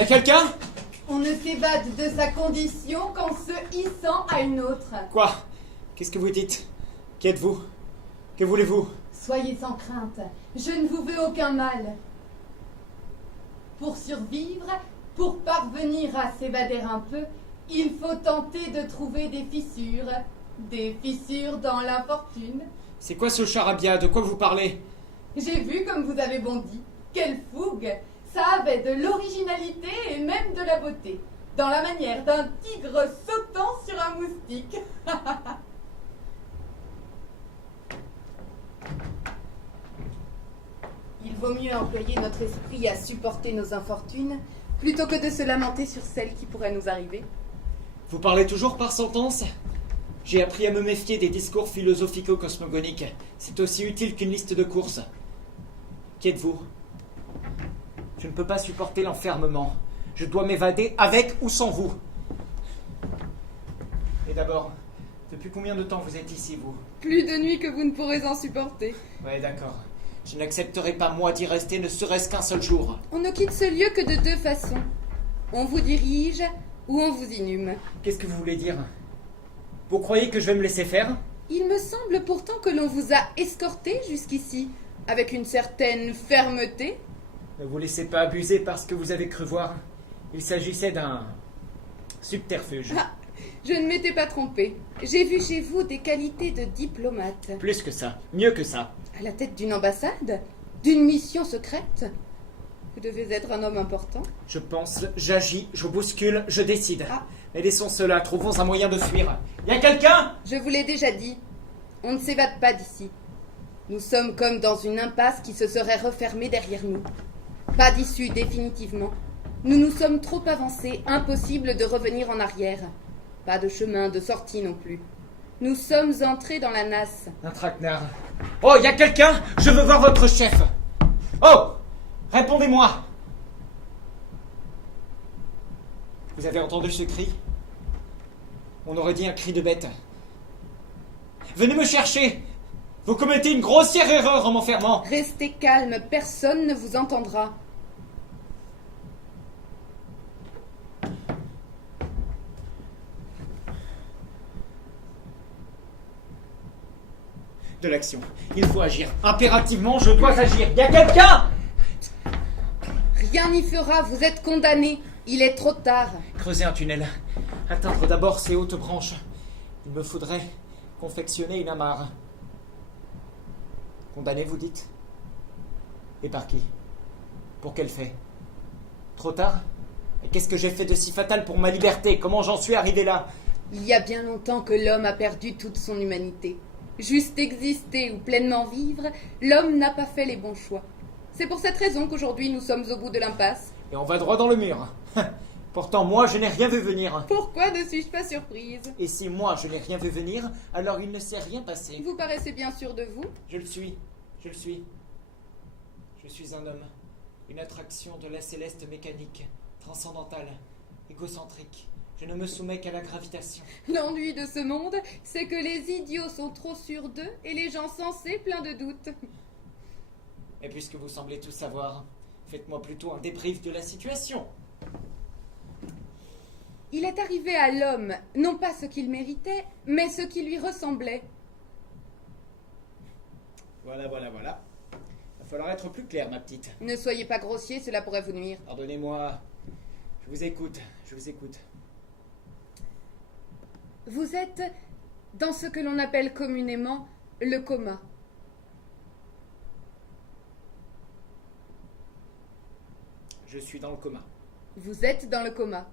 Y a quelqu'un? On ne s'évade de sa condition qu'en se hissant à une autre. Quoi? Qu'est-ce que vous dites? Qui êtes-vous? Que voulez-vous? Soyez sans crainte, je ne vous veux aucun mal. Pour survivre, pour parvenir à s'évader un peu, il faut tenter de trouver des fissures dans l'infortune. C'est quoi ce charabia? De quoi vous parlez? J'ai vu comme vous avez bondi. Quelle fougue! Ça avait de l'originalité et même de la beauté, dans la manière d'un tigre sautant sur un moustique. Il vaut mieux employer notre esprit à supporter nos infortunes plutôt que de se lamenter sur celles qui pourraient nous arriver. Vous parlez toujours par sentence? J'ai appris à me méfier des discours philosophico-cosmogoniques. C'est aussi utile qu'une liste de courses. Qui êtes-vous? Je ne peux pas supporter l'enfermement. Je dois m'évader avec ou sans vous. Et d'abord, depuis combien de temps vous êtes ici, vous? Plus de nuits que vous ne pourrez en supporter. Ouais, d'accord. Je n'accepterai pas, moi, d'y rester ne serait-ce qu'un seul jour. On ne quitte ce lieu que de deux façons. On vous dirige ou on vous inhume. Qu'est-ce que vous voulez dire? Vous croyez que je vais me laisser faire? Il me semble pourtant que l'on vous a escorté jusqu'ici, avec une certaine fermeté. Ne vous laissez pas abuser par ce que vous avez cru voir. Il s'agissait d'un subterfuge. Ah, je ne m'étais pas trompée. J'ai vu chez vous des qualités de diplomate. Plus que ça, mieux que ça. À la tête d'une ambassade? D'une mission secrète? Vous devez être un homme important. Je pense, j'agis, je bouscule, je décide. Ah. Mais laissons cela, trouvons un moyen de fuir. Y a quelqu'un? Je vous l'ai déjà dit. On ne s'évade pas d'ici. Nous sommes comme dans une impasse qui se serait refermée derrière nous. Pas d'issue définitivement. Nous nous sommes trop avancés, impossible de revenir en arrière. Pas de chemin de sortie non plus. Nous sommes entrés dans la nasse. Un traquenard. Oh, y a quelqu'un? Je veux voir votre chef. Oh! Répondez-moi! Vous avez entendu ce cri? On aurait dit un cri de bête. Venez me chercher! Vous commettez une grossière erreur en m'enfermant. Restez calme, personne ne vous entendra. De l'action. Il faut agir. Impérativement, je dois agir. Y a quelqu'un? Rien n'y fera, vous êtes condamné. Il est trop tard. Creuser un tunnel. Atteindre d'abord ces hautes branches. Il me faudrait confectionner une amarre. Condamné, vous dites? Et par qui? Pour quel fait? Trop tard? Et qu'est-ce que j'ai fait de si fatal pour ma liberté? Comment j'en suis arrivé là? Il y a bien longtemps que l'homme a perdu toute son humanité. Juste exister ou pleinement vivre, l'homme n'a pas fait les bons choix. C'est pour cette raison qu'aujourd'hui nous sommes au bout de l'impasse. Et on va droit dans le mur. Pourtant, moi, je n'ai rien vu venir. Pourquoi ne suis-je pas surprise? Et si moi, je n'ai rien vu venir, alors il ne s'est rien passé. Vous paraissez bien sûr de vous. Je le suis. Je le suis. Je suis un homme. Une attraction de la céleste mécanique, transcendantale, égocentrique. Je ne me soumets qu'à la gravitation. L'ennui de ce monde, c'est que les idiots sont trop sûrs d'eux et les gens sensés pleins de doutes. Et puisque vous semblez tout savoir, faites-moi plutôt un débrief de la situation. Il est arrivé à l'homme, non pas ce qu'il méritait, mais ce qui lui ressemblait. Voilà. Va falloir être plus clair, ma petite. Ne soyez pas grossier, cela pourrait vous nuire. Pardonnez-moi. Je vous écoute. Vous êtes dans ce que l'on appelle communément le coma. Je suis dans le coma. Vous êtes dans le coma.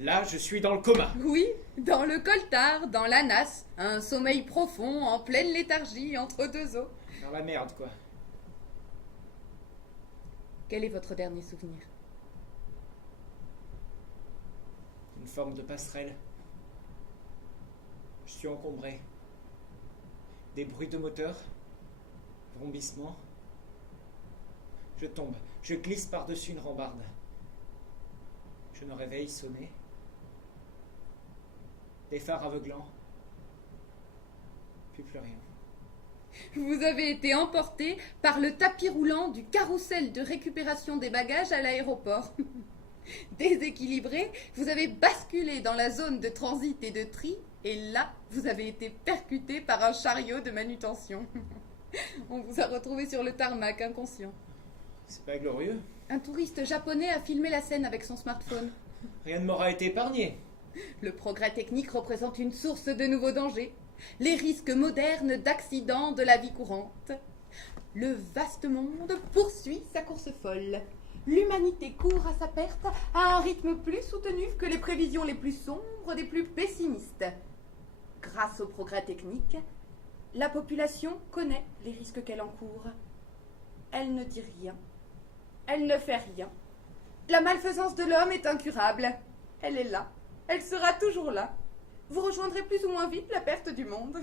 Là, je suis dans le coma. Oui, dans le coltard, dans la nasse, un sommeil profond, en pleine léthargie, entre deux eaux. Dans la merde, quoi. Quel est votre dernier souvenir? Une forme de passerelle. Je suis encombré. Des bruits de moteur. Vrombissements. Je tombe. Je glisse par-dessus une rambarde. Je me réveille sonné. Des phares aveuglants. Puis plus rien. Vous avez été emporté par le tapis roulant du carrousel de récupération des bagages à l'aéroport. Déséquilibré, vous avez basculé dans la zone de transit et de tri, et là, vous avez été percuté par un chariot de manutention. On vous a retrouvé sur le tarmac, inconscient. C'est pas glorieux. Un touriste japonais a filmé la scène avec son smartphone. Rien ne m'aura été épargné. Le progrès technique représente une source de nouveaux dangers. Les risques modernes d'accidents de la vie courante. Le vaste monde poursuit sa course folle. L'humanité court à sa perte à un rythme plus soutenu que les prévisions les plus sombres des plus pessimistes. Grâce au progrès technique, la population connaît les risques qu'elle encourt. Elle ne dit rien. Elle ne fait rien. La malfaisance de l'homme est incurable. Elle est là. Elle sera toujours là. Vous rejoindrez plus ou moins vite la perte du monde.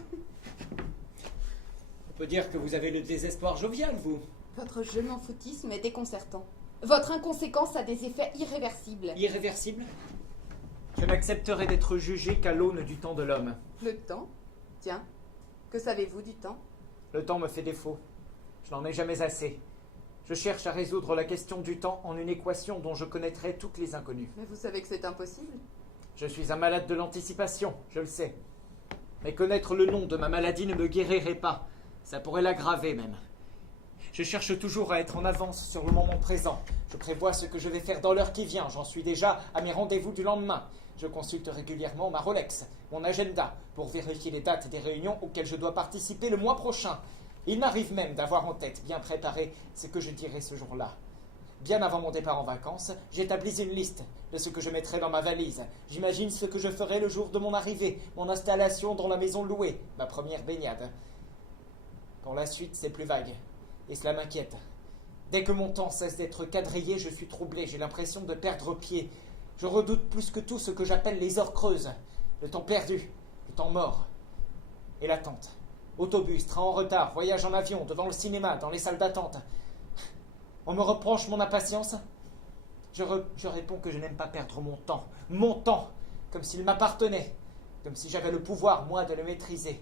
On peut dire que vous avez le désespoir jovial, vous. Votre je m'en foutisme est déconcertant. Votre inconséquence a des effets irréversibles. Irréversible? Je n'accepterai d'être jugé qu'à l'aune du temps de l'homme. Le temps? Tiens, que savez-vous du temps? Le temps me fait défaut. Je n'en ai jamais assez. Je cherche à résoudre la question du temps en une équation dont je connaîtrai toutes les inconnues. Mais vous savez que c'est impossible. Je suis un malade de l'anticipation, je le sais. Mais connaître le nom de ma maladie ne me guérirait pas. Ça pourrait l'aggraver même. Je cherche toujours à être en avance sur le moment présent. Je prévois ce que je vais faire dans l'heure qui vient. J'en suis déjà à mes rendez-vous du lendemain. Je consulte régulièrement ma Rolex, mon agenda, pour vérifier les dates des réunions auxquelles je dois participer le mois prochain. Il m'arrive même d'avoir en tête, bien préparé, ce que je dirai ce jour-là. Bien avant mon départ en vacances, j'établis une liste de ce que je mettrai dans ma valise. J'imagine ce que je ferai le jour de mon arrivée, mon installation dans la maison louée, ma première baignade. Pour la suite, c'est plus vague, et cela m'inquiète. Dès que mon temps cesse d'être quadrillé, je suis troublé, j'ai l'impression de perdre pied. Je redoute plus que tout ce que j'appelle les heures creuses, le temps perdu, le temps mort, et l'attente. Autobus, train en retard, voyage en avion, devant le cinéma, dans les salles d'attente. On me reproche mon impatience. Je réponds que je n'aime pas perdre mon temps, comme s'il m'appartenait, comme si j'avais le pouvoir, moi, de le maîtriser.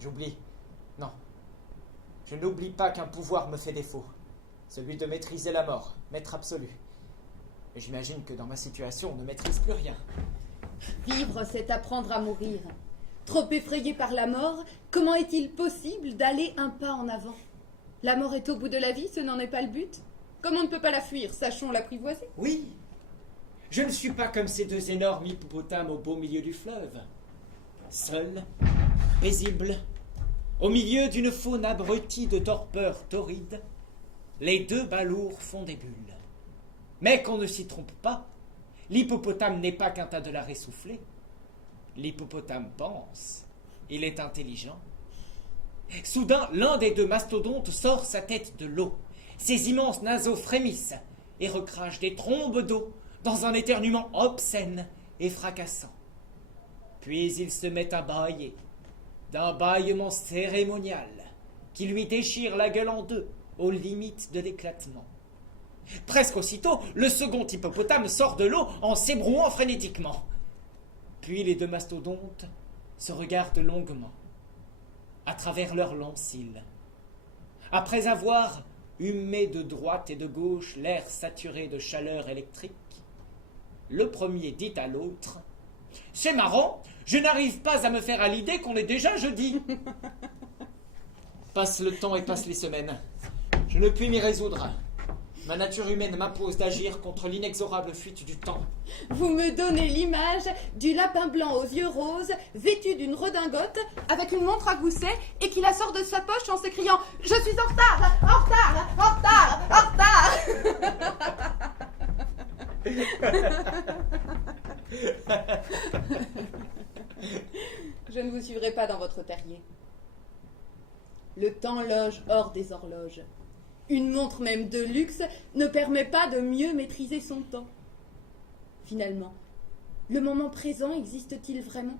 J'oublie. Non. Je n'oublie pas qu'un pouvoir me fait défaut, celui de maîtriser la mort, maître absolu. Mais j'imagine que dans ma situation, on ne maîtrise plus rien. Vivre, c'est apprendre à mourir. Trop effrayé par la mort, comment est-il possible d'aller un pas en avant? La mort est au bout de la vie, ce n'en est pas le but. Comme on ne peut pas la fuir, sachons l'apprivoiser. Oui. Je ne suis pas comme ces deux énormes hippopotames au beau milieu du fleuve. Seul, paisible, au milieu d'une faune abrutie de torpeurs torrides, les deux balourds font des bulles. Mais qu'on ne s'y trompe pas, l'hippopotame n'est pas qu'un tas de lard essoufflé. L'hippopotame pense, il est intelligent. Soudain, l'un des deux mastodontes sort sa tête de l'eau. Ses immenses naseaux frémissent et recrachent des trombes d'eau dans un éternuement obscène et fracassant. Puis il se met à bâiller, d'un bâillement cérémonial qui lui déchire la gueule en deux, aux limites de l'éclatement. Presque aussitôt, le second hippopotame sort de l'eau en s'ébrouant frénétiquement. Puis les deux mastodontes se regardent longuement, à travers leurs longs cils. Après avoir humé de droite et de gauche l'air saturé de chaleur électrique, le premier dit à l'autre « C'est marrant, je n'arrive pas à me faire à l'idée qu'on est déjà jeudi. » Passe le temps et passent les semaines. Je ne puis m'y résoudre. Ma nature humaine m'impose d'agir contre l'inexorable fuite du temps. Vous me donnez l'image du lapin blanc aux yeux roses, vêtu d'une redingote, avec une montre à gousset, et qui la sort de sa poche en s'écriant « Je suis en retard, en retard, en retard, en retard !» Je ne vous suivrai pas dans votre terrier. Le temps loge hors des horloges. Une montre même de luxe ne permet pas de mieux maîtriser son temps. Finalement, le moment présent existe-t-il vraiment?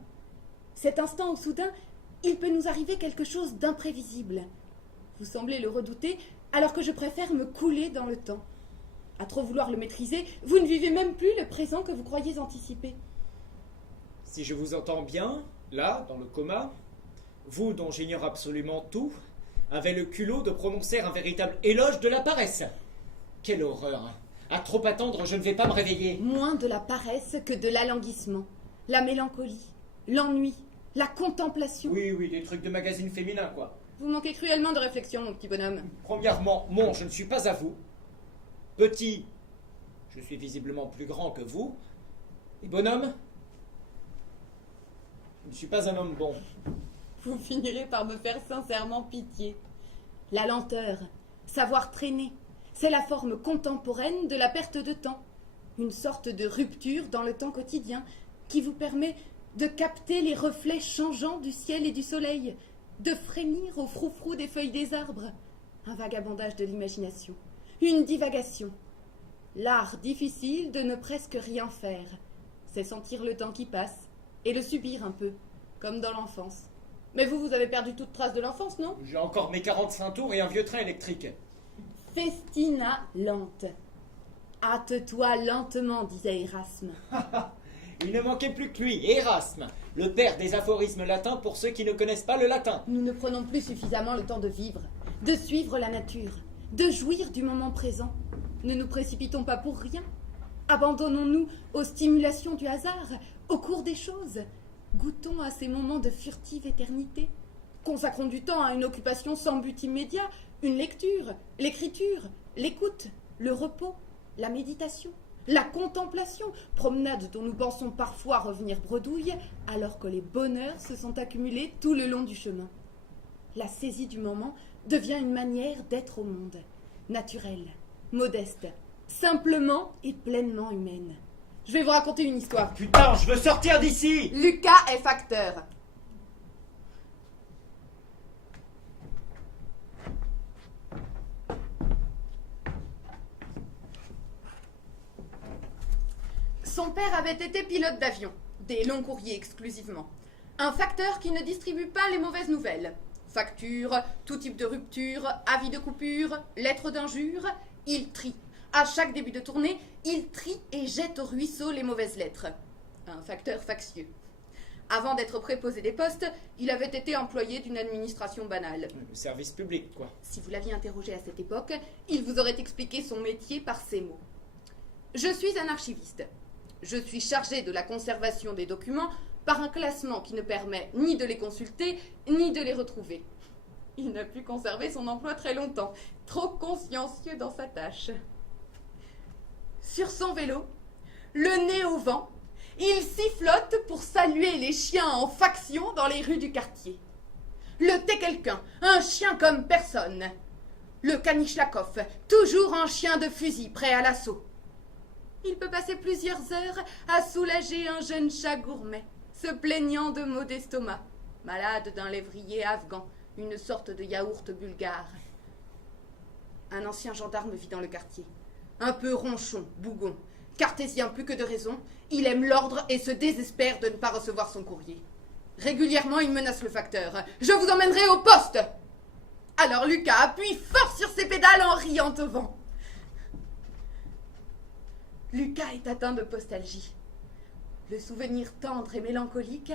Cet instant où soudain, il peut nous arriver quelque chose d'imprévisible. Vous semblez le redouter, alors que je préfère me couler dans le temps. À trop vouloir le maîtriser, vous ne vivez même plus le présent que vous croyez anticiper. Si je vous entends bien, là, dans le coma, Vous, dont j'ignore absolument tout, avez le culot de prononcer un véritable éloge de la paresse. Quelle horreur! À trop attendre, je ne vais pas me réveiller. Moins de la paresse que de l'alanguissement, la mélancolie, l'ennui, la contemplation. Oui, des trucs de magazine féminin, quoi. Vous manquez cruellement de réflexion, mon petit bonhomme. Premièrement, mon, je ne suis pas à vous. Petit, je suis visiblement plus grand que vous. Et bonhomme, je ne suis pas un homme bon. Vous finirez par me faire sincèrement pitié. La lenteur, savoir traîner, c'est la forme contemporaine de la perte de temps. Une sorte de rupture dans le temps quotidien qui vous permet de capter les reflets changeants du ciel et du soleil, de frémir au froufrou des feuilles des arbres. Un vagabondage de l'imagination, une divagation. L'art difficile de ne presque rien faire, c'est sentir le temps qui passe et le subir un peu, comme dans l'enfance. Mais vous avez perdu toute trace de l'enfance, non? J'ai encore mes 45 tours et un vieux train électrique. Festina lente. Hâte-toi lentement, disait Erasme. Il ne manquait plus que lui, Erasme, le père des aphorismes latins pour ceux qui ne connaissent pas le latin. Nous ne prenons plus suffisamment le temps de vivre, de suivre la nature, de jouir du moment présent. Ne nous précipitons pas pour rien. Abandonnons-nous aux stimulations du hasard, au cours des choses. Goûtons à ces moments de furtive éternité. Consacrons du temps à une occupation sans but immédiat, une lecture, l'écriture, l'écoute, le repos, la méditation, la contemplation, promenade dont nous pensons parfois revenir bredouille, alors que les bonheurs se sont accumulés tout le long du chemin. La saisie du moment devient une manière d'être au monde, naturelle, modeste, simplement et pleinement humaine. Je vais vous raconter une histoire. Putain, je veux sortir d'ici! Lucas est facteur. Son père avait été pilote d'avion, des longs courriers exclusivement. Un facteur qui ne distribue pas les mauvaises nouvelles. Factures, tout type de rupture, avis de coupure, lettres d'injure, il trie. À chaque début de tournée, il trie et jette au ruisseau les mauvaises lettres. Un facteur factieux. Avant d'être préposé des postes, il avait été employé d'une administration banale. Le service public, quoi. Si vous l'aviez interrogé à cette époque, il vous aurait expliqué son métier par ces mots. Je suis un archiviste. Je suis chargé de la conservation des documents par un classement qui ne permet ni de les consulter, ni de les retrouver. Il n'a pu conserver son emploi très longtemps, trop consciencieux dans sa tâche. Sur son vélo, le nez au vent, il sifflote pour saluer les chiens en faction dans les rues du quartier. Le thé quelqu'un, un chien comme personne. Le Kanichlakov, toujours un chien de fusil prêt à l'assaut. Il peut passer plusieurs heures à soulager un jeune chat gourmet, se plaignant de maux d'estomac, malade d'un lévrier afghan, une sorte de yaourt bulgare. Un ancien gendarme vit dans le quartier. Un peu ronchon, bougon, cartésien plus que de raison, il aime l'ordre et se désespère de ne pas recevoir son courrier. Régulièrement, il menace le facteur. « Je vous emmènerai au poste !» Alors Lucas appuie fort sur ses pédales en riant au vent. Lucas est atteint de nostalgie. Le souvenir tendre et mélancolique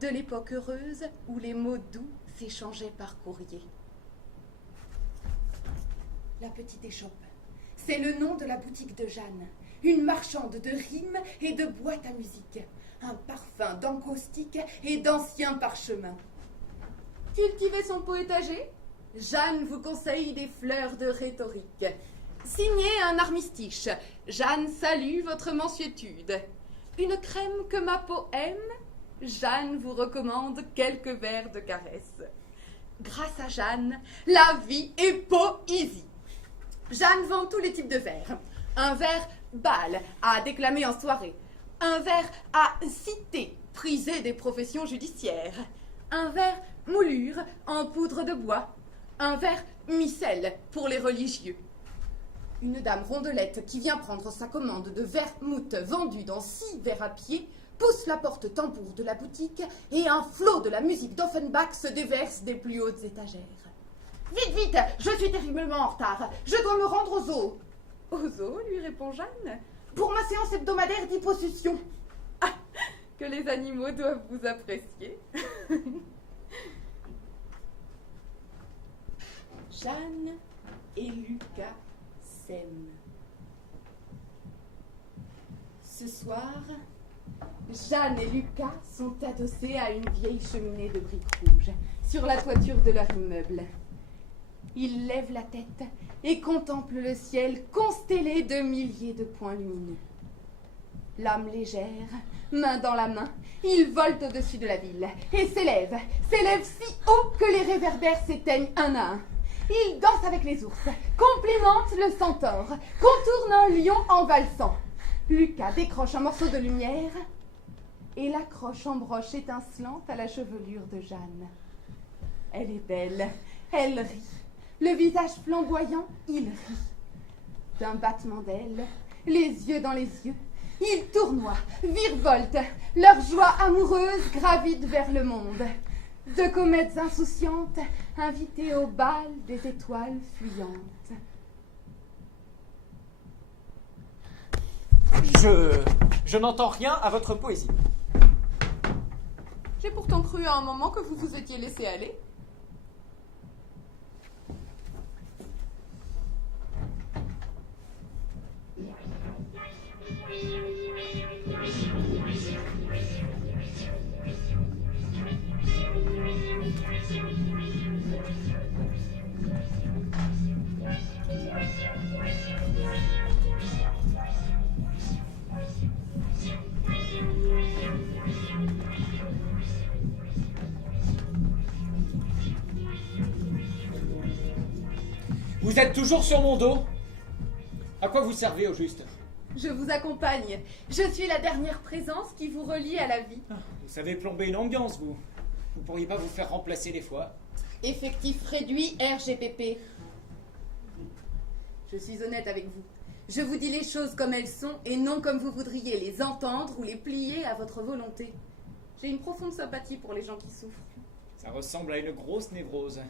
de l'époque heureuse où les mots doux s'échangeaient par courrier. La petite échoppe, c'est le nom de la boutique de Jeanne, une marchande de rimes et de boîtes à musique, un parfum d'encaustique et d'anciens parchemins. Cultivez son poétager, Jeanne vous conseille des fleurs de rhétorique. Signez un armistiche, Jeanne salue votre mansuétude. Une crème que ma peau aime, Jeanne vous recommande quelques vers de caresse. Grâce à Jeanne, la vie est poésie. Jeanne vend tous les types de vers. Un vers bal à déclamer en soirée. Un vers à citer, prisé des professions judiciaires. Un vers moulure en poudre de bois. Un vers micelle pour les religieux. Une dame rondelette qui vient prendre sa commande de vermouth vendue dans 6 verres à pied pousse la porte tambour de la boutique et un flot de la musique d'Offenbach se déverse des plus hautes étagères. « Vite, vite, je suis terriblement en retard. Je dois me rendre au zoo. »« Au zoo ?» lui répond Jeanne. « Pour ma séance hebdomadaire d'hyposuction. »« Ah, que les animaux doivent vous apprécier. » Jeanne et Lucas s'aiment. Ce soir, Jeanne et Lucas sont adossés à une vieille cheminée de briques rouges sur la toiture de leur immeuble. Ils lèvent la tête et contemplent le ciel constellé de milliers de points lumineux. L'âme légère, main dans la main, ils volent au-dessus de la ville et s'élèvent si haut que les réverbères s'éteignent un à un. Ils dansent avec les ours, complimentent le centaure, contournent un lion en valsant. Lucas décroche un morceau de lumière et l'accroche en broche étincelante à la chevelure de Jeanne. Elle est belle, elle rit. Le visage flamboyant, il rit. D'un battement d'ailes, les yeux dans les yeux, ils tournoient, virevoltent, leur joie amoureuse gravite vers le monde. Deux comètes insouciantes, invitées au bal des étoiles fuyantes. Je n'entends rien à votre poésie. J'ai pourtant cru à un moment que vous vous étiez laissé aller. Vous êtes toujours sur mon dos? À quoi vous servez au juste? Je vous accompagne. Je suis la dernière présence qui vous relie à la vie. Vous savez plomber une ambiance, vous. Vous pourriez pas vous faire remplacer des fois? Effectif réduit RGPP. Je suis honnête avec vous. Je vous dis les choses comme elles sont et non comme vous voudriez les entendre ou les plier à votre volonté. J'ai une profonde sympathie pour les gens qui souffrent. Ça ressemble à une grosse névrose.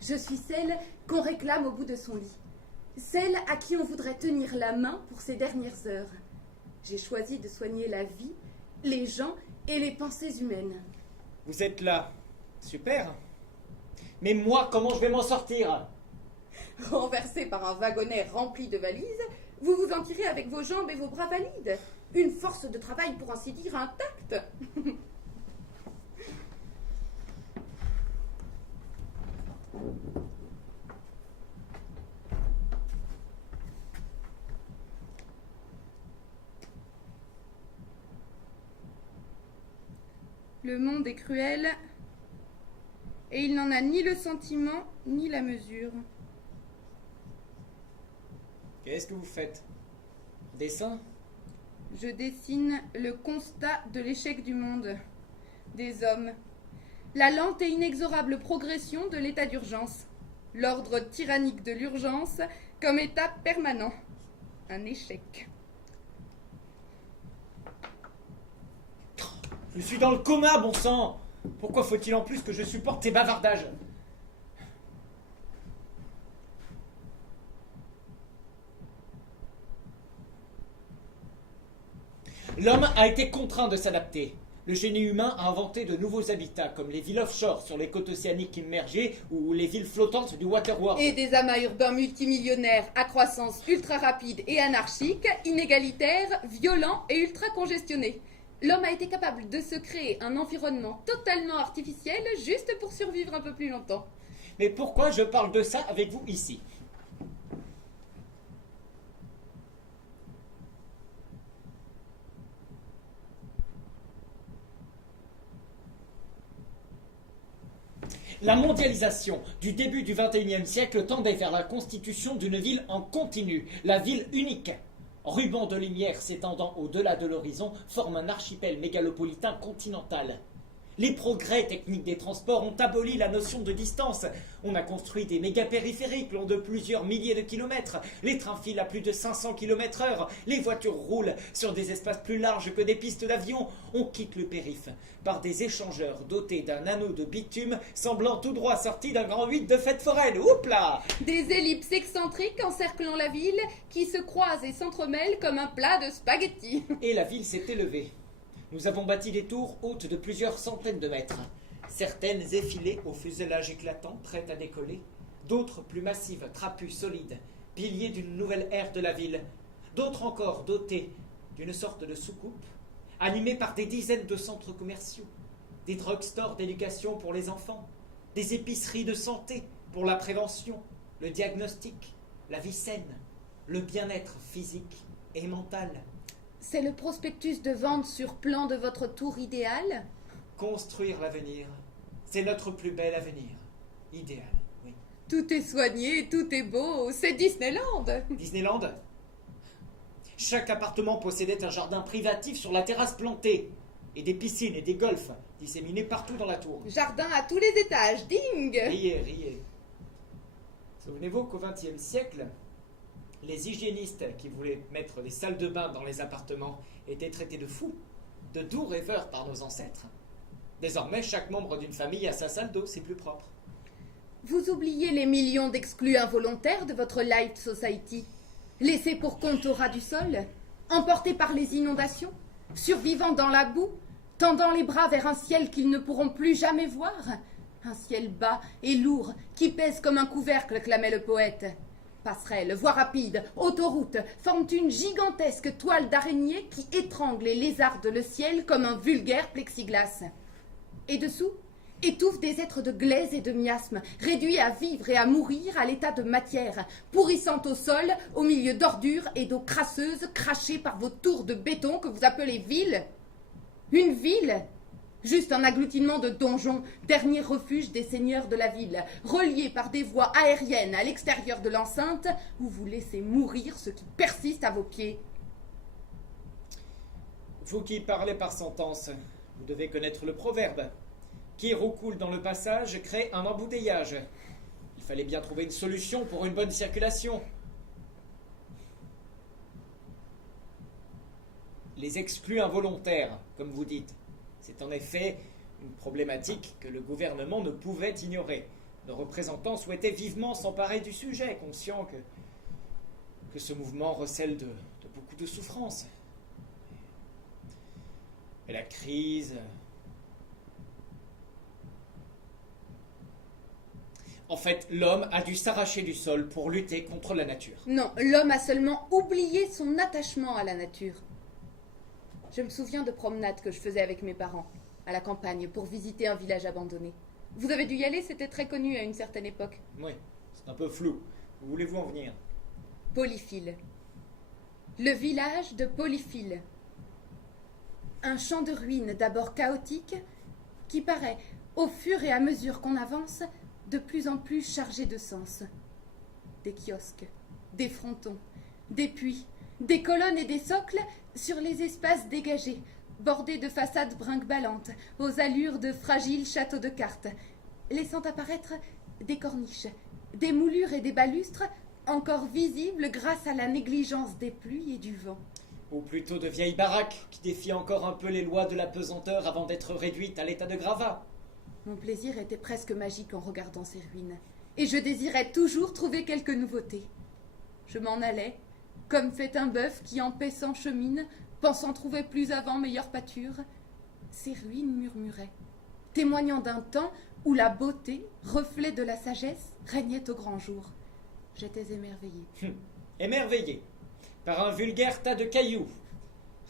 Je suis celle qu'on réclame au bout de son lit. Celle à qui on voudrait tenir la main pour ses dernières heures. J'ai choisi de soigner la vie, les gens et les pensées humaines. Vous êtes là. Super. Mais moi, comment je vais m'en sortir? Renversé par un wagonnet rempli de valises, vous vous en tirez avec vos jambes et vos bras valides. Une force de travail pour ainsi dire intacte. Le monde est cruel et il n'en a ni le sentiment ni la mesure. Qu'est-ce que vous faites? Dessin? Je dessine le constat de l'échec du monde, des hommes, la lente et inexorable progression de l'état d'urgence, l'ordre tyrannique de l'urgence comme état permanent, un échec. Je suis dans le coma, bon sang! Pourquoi faut-il en plus que je supporte ces bavardages? L'homme a été contraint de s'adapter. Le génie humain a inventé de nouveaux habitats, comme les villes offshore sur les côtes océaniques immergées ou les villes flottantes du Waterworld. Et des amas urbains multimillionnaires à croissance ultra rapide et anarchique, inégalitaires, violents et ultra congestionnés. L'homme a été capable de se créer un environnement totalement artificiel juste pour survivre un peu plus longtemps. Mais pourquoi je parle de ça avec vous ici? La mondialisation du début du XXIe siècle tendait vers la constitution d'une ville en continu, la ville unique. Ruban de lumière s'étendant au-delà de l'horizon forme un archipel mégalopolitain continental. Les progrès techniques des transports ont aboli la notion de distance. On a construit des méga-périphériques longs de plusieurs milliers de kilomètres. Les trains filent à plus de 500 km/h. Les voitures roulent sur des espaces plus larges que des pistes d'avion. On quitte le périph' par des échangeurs dotés d'un anneau de bitume semblant tout droit sorti d'un grand 8 de fête foraine. Oups là! Des ellipses excentriques encerclant la ville qui se croisent et s'entremêlent comme un plat de spaghettis. Et la ville s'est élevée. Nous avons bâti des tours hautes de plusieurs centaines de mètres. Certaines effilées au fuselage éclatant, prêtes à décoller. d'autres plus massives, trapues, solides, piliers d'une nouvelle ère de la ville, d'autres encore dotés d'une sorte de soucoupe, animés par des dizaines de centres commerciaux, des drugstores d'éducation pour les enfants, des épiceries de santé pour la prévention, le diagnostic, la vie saine, le bien-être physique et mental. C'est le prospectus de vente sur plan de votre tour idéal? Construire l'avenir, c'est notre plus bel avenir. Idéal, oui. Tout est soigné, tout est beau, c'est Disneyland. Disneyland? Chaque appartement possédait un jardin privatif sur la terrasse plantée, et des piscines et des golfs disséminés partout dans la tour. Jardin à tous les étages, ding! Riez, riez. Souvenez-vous qu'au XXe siècle, les hygiénistes qui voulaient mettre des salles de bain dans les appartements étaient traités de fous, de doux rêveurs par nos ancêtres. Désormais, chaque membre d'une famille a sa salle d'eau, c'est plus propre. Vous oubliez les millions d'exclus involontaires de votre Light Society, laissés pour compte au ras du sol, emportés par les inondations, survivant dans la boue, tendant les bras vers un ciel qu'ils ne pourront plus jamais voir. Un ciel bas et lourd qui pèse comme un couvercle, clamait le poète. Passerelles, voies rapides, autoroutes forment une gigantesque toile d'araignée qui étrangle et lézarde le ciel comme un vulgaire plexiglas. Et dessous, étouffent des êtres de glaise et de miasmes, réduits à vivre et à mourir à l'état de matière, pourrissant au sol, au milieu d'ordures et d'eau crasseuse crachées par vos tours de béton que vous appelez ville. Une ville? Juste un agglutinement de donjons, dernier refuge des seigneurs de la ville, relié par des voies aériennes à l'extérieur de l'enceinte, où vous laissez mourir ceux qui persistent à vos pieds. Vous qui parlez par sentence, vous devez connaître le proverbe. Qui roucoule dans le passage crée un embouteillage. Il fallait bien trouver une solution pour une bonne circulation. Les exclus involontaires, comme vous dites, c'est en effet une problématique que le gouvernement ne pouvait ignorer. Nos représentants souhaitaient vivement s'emparer du sujet, conscients que ce mouvement recèle de beaucoup de souffrances. Et la crise... En fait, l'homme a dû s'arracher du sol pour lutter contre la nature. Non, l'homme a seulement oublié son attachement à la nature. Je me souviens de promenades que je faisais avec mes parents, à la campagne, pour visiter un village abandonné. Vous avez dû y aller, c'était très connu à une certaine époque. Oui, c'est un peu flou. Où voulez-vous en venir? Polyphile. Le village de Polyphile. Un champ de ruines d'abord chaotique, qui paraît, au fur et à mesure qu'on avance, de plus en plus chargé de sens. Des kiosques, des frontons, des puits, des colonnes et des socles sur les espaces dégagés, bordés de façades brinque-ballantes, aux allures de fragiles châteaux de cartes, laissant apparaître des corniches, des moulures et des balustres encore visibles grâce à la négligence des pluies et du vent. Ou plutôt de vieilles baraques qui défient encore un peu les lois de la pesanteur avant d'être réduites à l'état de gravat. Mon plaisir était presque magique en regardant ces ruines, et je désirais toujours trouver quelque nouveauté. Je m'en allais, comme fait un bœuf qui en paix s'enchemine, pensant trouver plus avant meilleure pâture. Ces ruines murmuraient, témoignant d'un temps où la beauté, reflet de la sagesse, régnait au grand jour. J'étais émerveillée. Émerveillé par un vulgaire tas de cailloux,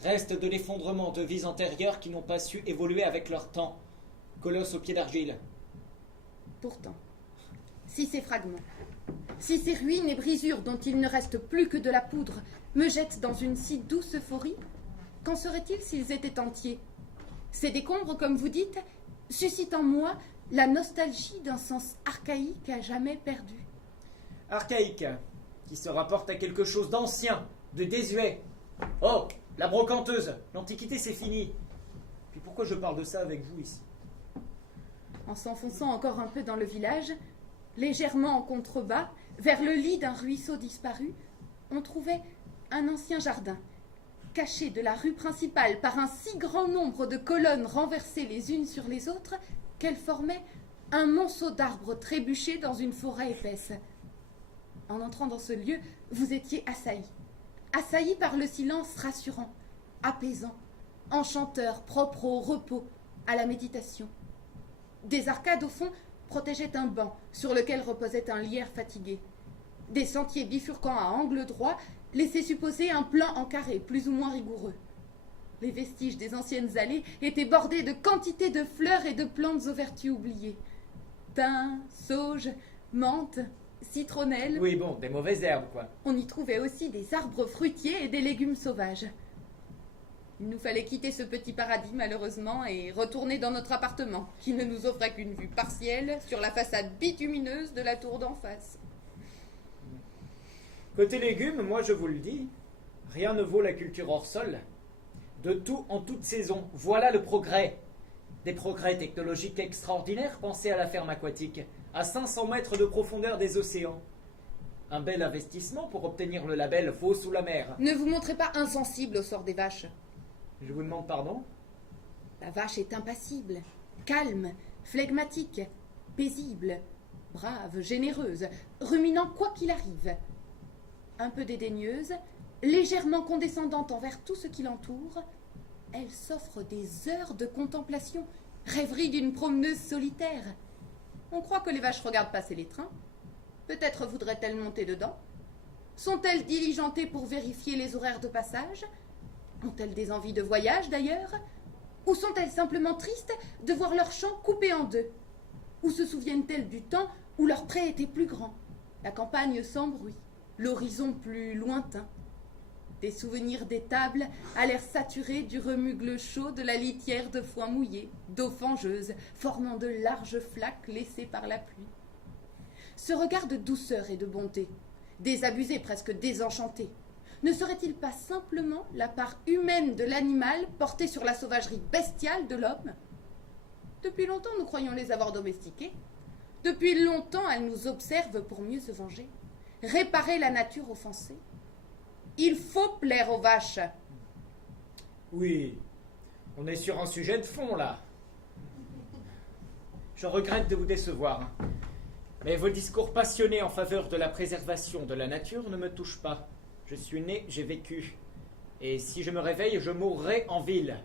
reste de l'effondrement de vies antérieures qui n'ont pas su évoluer avec leur temps. Colosse aux pieds d'argile. Pourtant, si ces fragments, si ces ruines et brisures dont il ne reste plus que de la poudre me jettent dans une si douce euphorie, qu'en serait-il s'ils étaient entiers? Ces décombres, comme vous dites, suscitent en moi la nostalgie d'un sens archaïque à jamais perdu. Archaïque, qui se rapporte à quelque chose d'ancien, de désuet. Oh, la brocanteuse, l'Antiquité c'est fini. Puis pourquoi je parle de ça avec vous ici? En s'enfonçant encore un peu dans le village, légèrement en contrebas, vers le lit d'un ruisseau disparu, on trouvait un ancien jardin, caché de la rue principale par un si grand nombre de colonnes renversées les unes sur les autres qu'elles formaient un monceau d'arbres trébuchés dans une forêt épaisse. En entrant dans ce lieu, vous étiez assailli par le silence rassurant, apaisant, enchanteur, propre au repos, à la méditation. Des arcades au fond protégeait un banc sur lequel reposait un lierre fatigué. Des sentiers bifurquant à angle droit laissaient supposer un plan en carré plus ou moins rigoureux. Les vestiges des anciennes allées étaient bordés de quantités de fleurs et de plantes aux vertus oubliées. Thym, sauge, menthe, citronnelle. Oui, bon, des mauvaises herbes, quoi. On y trouvait aussi des arbres fruitiers et des légumes sauvages. Il nous fallait quitter ce petit paradis, malheureusement, et retourner dans notre appartement, qui ne nous offrait qu'une vue partielle sur la façade bitumineuse de la tour d'en face. Côté légumes, moi je vous le dis, rien ne vaut la culture hors sol. De tout en toute saison, voilà le progrès. Des progrès technologiques extraordinaires, pensez à la ferme aquatique, à 500 mètres de profondeur des océans. Un bel investissement pour obtenir le label Veau sous la mer. Ne vous montrez pas insensible au sort des vaches. Je vous demande pardon? La vache est impassible, calme, flegmatique, paisible, brave, généreuse, ruminant quoi qu'il arrive. Un peu dédaigneuse, légèrement condescendante envers tout ce qui l'entoure, elle s'offre des heures de contemplation, rêverie d'une promeneuse solitaire. On croit que les vaches regardent passer les trains. Peut-être voudraient-elles monter dedans? Sont-elles diligentées pour vérifier les horaires de passage? Ont-elles des envies de voyage, d'ailleurs? Ou sont-elles simplement tristes de voir leur champ coupé en deux? Ou se souviennent-elles du temps où leur pré était plus grand, la campagne sans bruit, l'horizon plus lointain? Des souvenirs d'étables à l'air saturé du remuggle chaud de la litière de foin mouillé, d'eau fangeuse, formant de larges flaques laissées par la pluie. Ce regard de douceur et de bonté, désabusé, presque désenchanté, ne serait-il pas simplement la part humaine de l'animal portée sur la sauvagerie bestiale de l'homme? Depuis longtemps, nous croyons les avoir domestiquées. Depuis longtemps, elles nous observent pour mieux se venger, réparer la nature offensée. Il faut plaire aux vaches. Oui, on est sur un sujet de fond, là. Je regrette de vous décevoir. Mais vos discours passionnés en faveur de la préservation de la nature ne me touchent pas. Je suis né, j'ai vécu. Et si je me réveille, je mourrai en ville.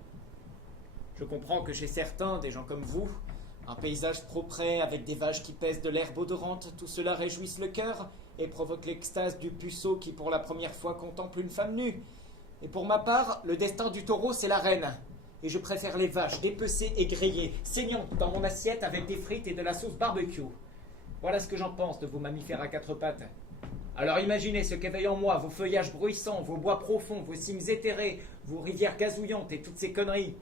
Je comprends que chez certains, des gens comme vous, un paysage propre avec des vaches qui pèsent de l'herbe odorante, tout cela réjouisse le cœur et provoque l'extase du puceau qui pour la première fois contemple une femme nue. Et pour ma part, le destin du taureau, c'est la reine. Et je préfère les vaches dépecées et grillées, saignantes dans mon assiette avec des frites et de la sauce barbecue. Voilà ce que j'en pense de vos mammifères à quatre pattes. Alors imaginez ce qu'éveillent en moi vos feuillages bruissants, vos bois profonds, vos cimes éthérées, vos rivières gazouillantes et toutes ces conneries.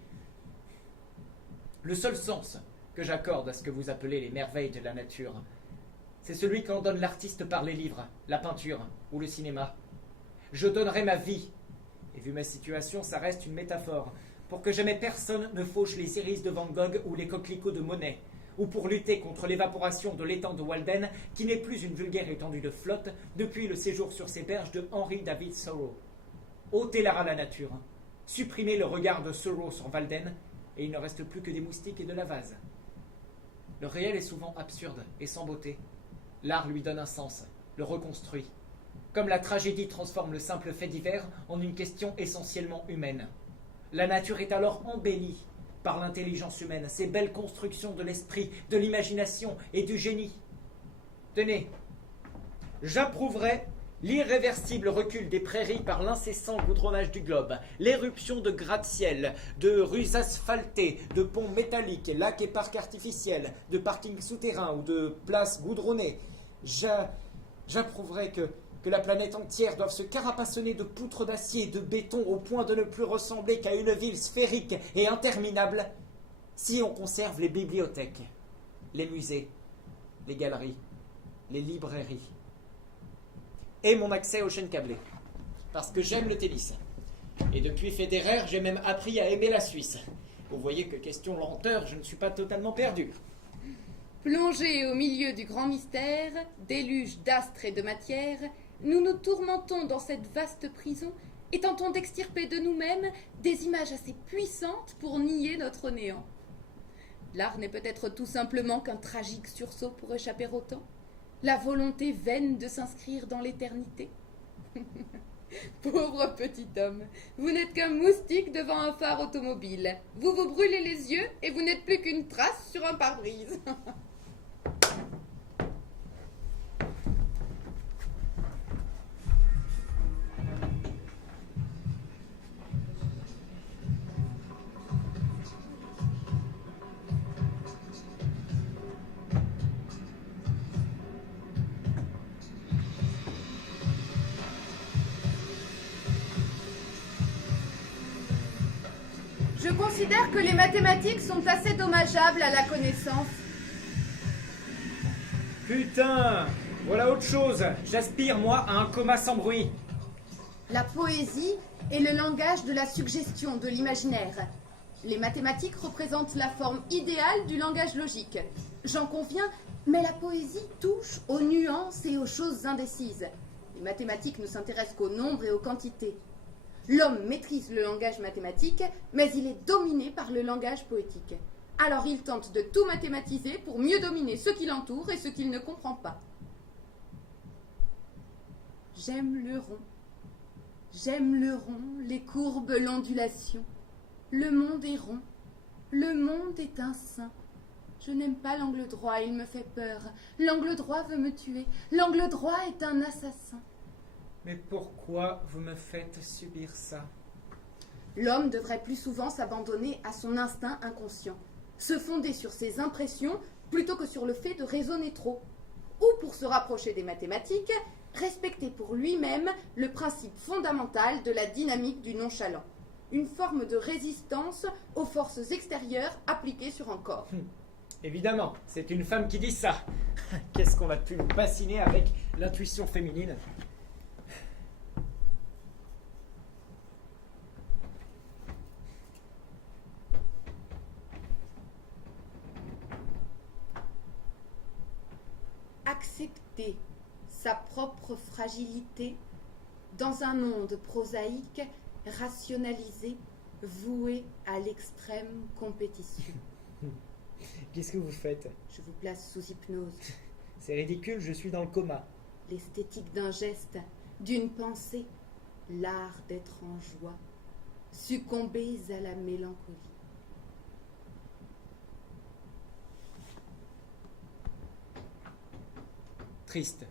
Le seul sens que j'accorde à ce que vous appelez les merveilles de la nature, c'est celui qu'en donne l'artiste par les livres, la peinture ou le cinéma. Je donnerai ma vie, et vu ma situation, ça reste une métaphore, pour que jamais personne ne fauche les iris de Van Gogh ou les coquelicots de Monet, ou pour lutter contre l'évaporation de l'étang de Walden, qui n'est plus une vulgaire étendue de flotte depuis le séjour sur ces berges de Henry David Thoreau. Ôtez l'art à la nature, supprimez le regard de Thoreau sur Walden, et il ne reste plus que des moustiques et de la vase. Le réel est souvent absurde et sans beauté. L'art lui donne un sens, le reconstruit. Comme la tragédie transforme le simple fait divers en une question essentiellement humaine. La nature est alors embellie par l'intelligence humaine, ces belles constructions de l'esprit, de l'imagination et du génie. Tenez, j'approuverai l'irréversible recul des prairies par l'incessant goudronnage du globe, l'éruption de gratte-ciel, de rues asphaltées, de ponts métalliques, lacs et parcs artificiels, de parkings souterrains ou de places goudronnées. J'approuverai que la planète entière doive se carapassonner de poutres d'acier et de béton au point de ne plus ressembler qu'à une ville sphérique et interminable, si on conserve les bibliothèques, les musées, les galeries, les librairies, et mon accès aux chaînes câblées, parce que j'aime le tennis. Et depuis Federer, j'ai même appris à aimer la Suisse. Vous voyez que question lenteur, je ne suis pas totalement perdu. Plongés au milieu du grand mystère, déluge d'astres et de matière, nous nous tourmentons dans cette vaste prison et tentons d'extirper de nous-mêmes des images assez puissantes pour nier notre néant. L'art n'est peut-être tout simplement qu'un tragique sursaut pour échapper au temps, la volonté vaine de s'inscrire dans l'éternité. Pauvre petit homme, vous n'êtes qu'un moustique devant un phare automobile. Vous vous brûlez les yeux et vous n'êtes plus qu'une trace sur un pare-brise. Je considère que les mathématiques sont assez dommageables à la connaissance. Putain! Voilà autre chose. J'aspire, moi, à un coma sans bruit. La poésie est le langage de la suggestion, de l'imaginaire. Les mathématiques représentent la forme idéale du langage logique. J'en conviens, mais la poésie touche aux nuances et aux choses indécises. Les mathématiques ne s'intéressent qu'aux nombres et aux quantités. L'homme maîtrise le langage mathématique, mais il est dominé par le langage poétique. Alors il tente de tout mathématiser pour mieux dominer ce qui l'entoure et ce qu'il ne comprend pas. J'aime le rond. J'aime le rond, les courbes, l'ondulation. Le monde est rond. Le monde est un sein. Je n'aime pas l'angle droit, il me fait peur. L'angle droit veut me tuer. L'angle droit est un assassin. Mais pourquoi vous me faites subir ça? L'homme devrait plus souvent s'abandonner à son instinct inconscient, se fonder sur ses impressions plutôt que sur le fait de raisonner trop. Ou pour se rapprocher des mathématiques, respecter pour lui-même le principe fondamental de la dynamique du nonchalant. Une forme de résistance aux forces extérieures appliquées sur un corps. Évidemment, c'est une femme qui dit ça. Qu'est-ce qu'on va plus nous bassiner avec l'intuition féminine? Accepter sa propre fragilité dans un monde prosaïque, rationalisé, voué à l'extrême compétition. Qu'est-ce que vous faites? Je vous place sous hypnose. C'est ridicule, je suis dans le coma. L'esthétique d'un geste, d'une pensée, l'art d'être en joie. Succombez à la mélancolie. Triste,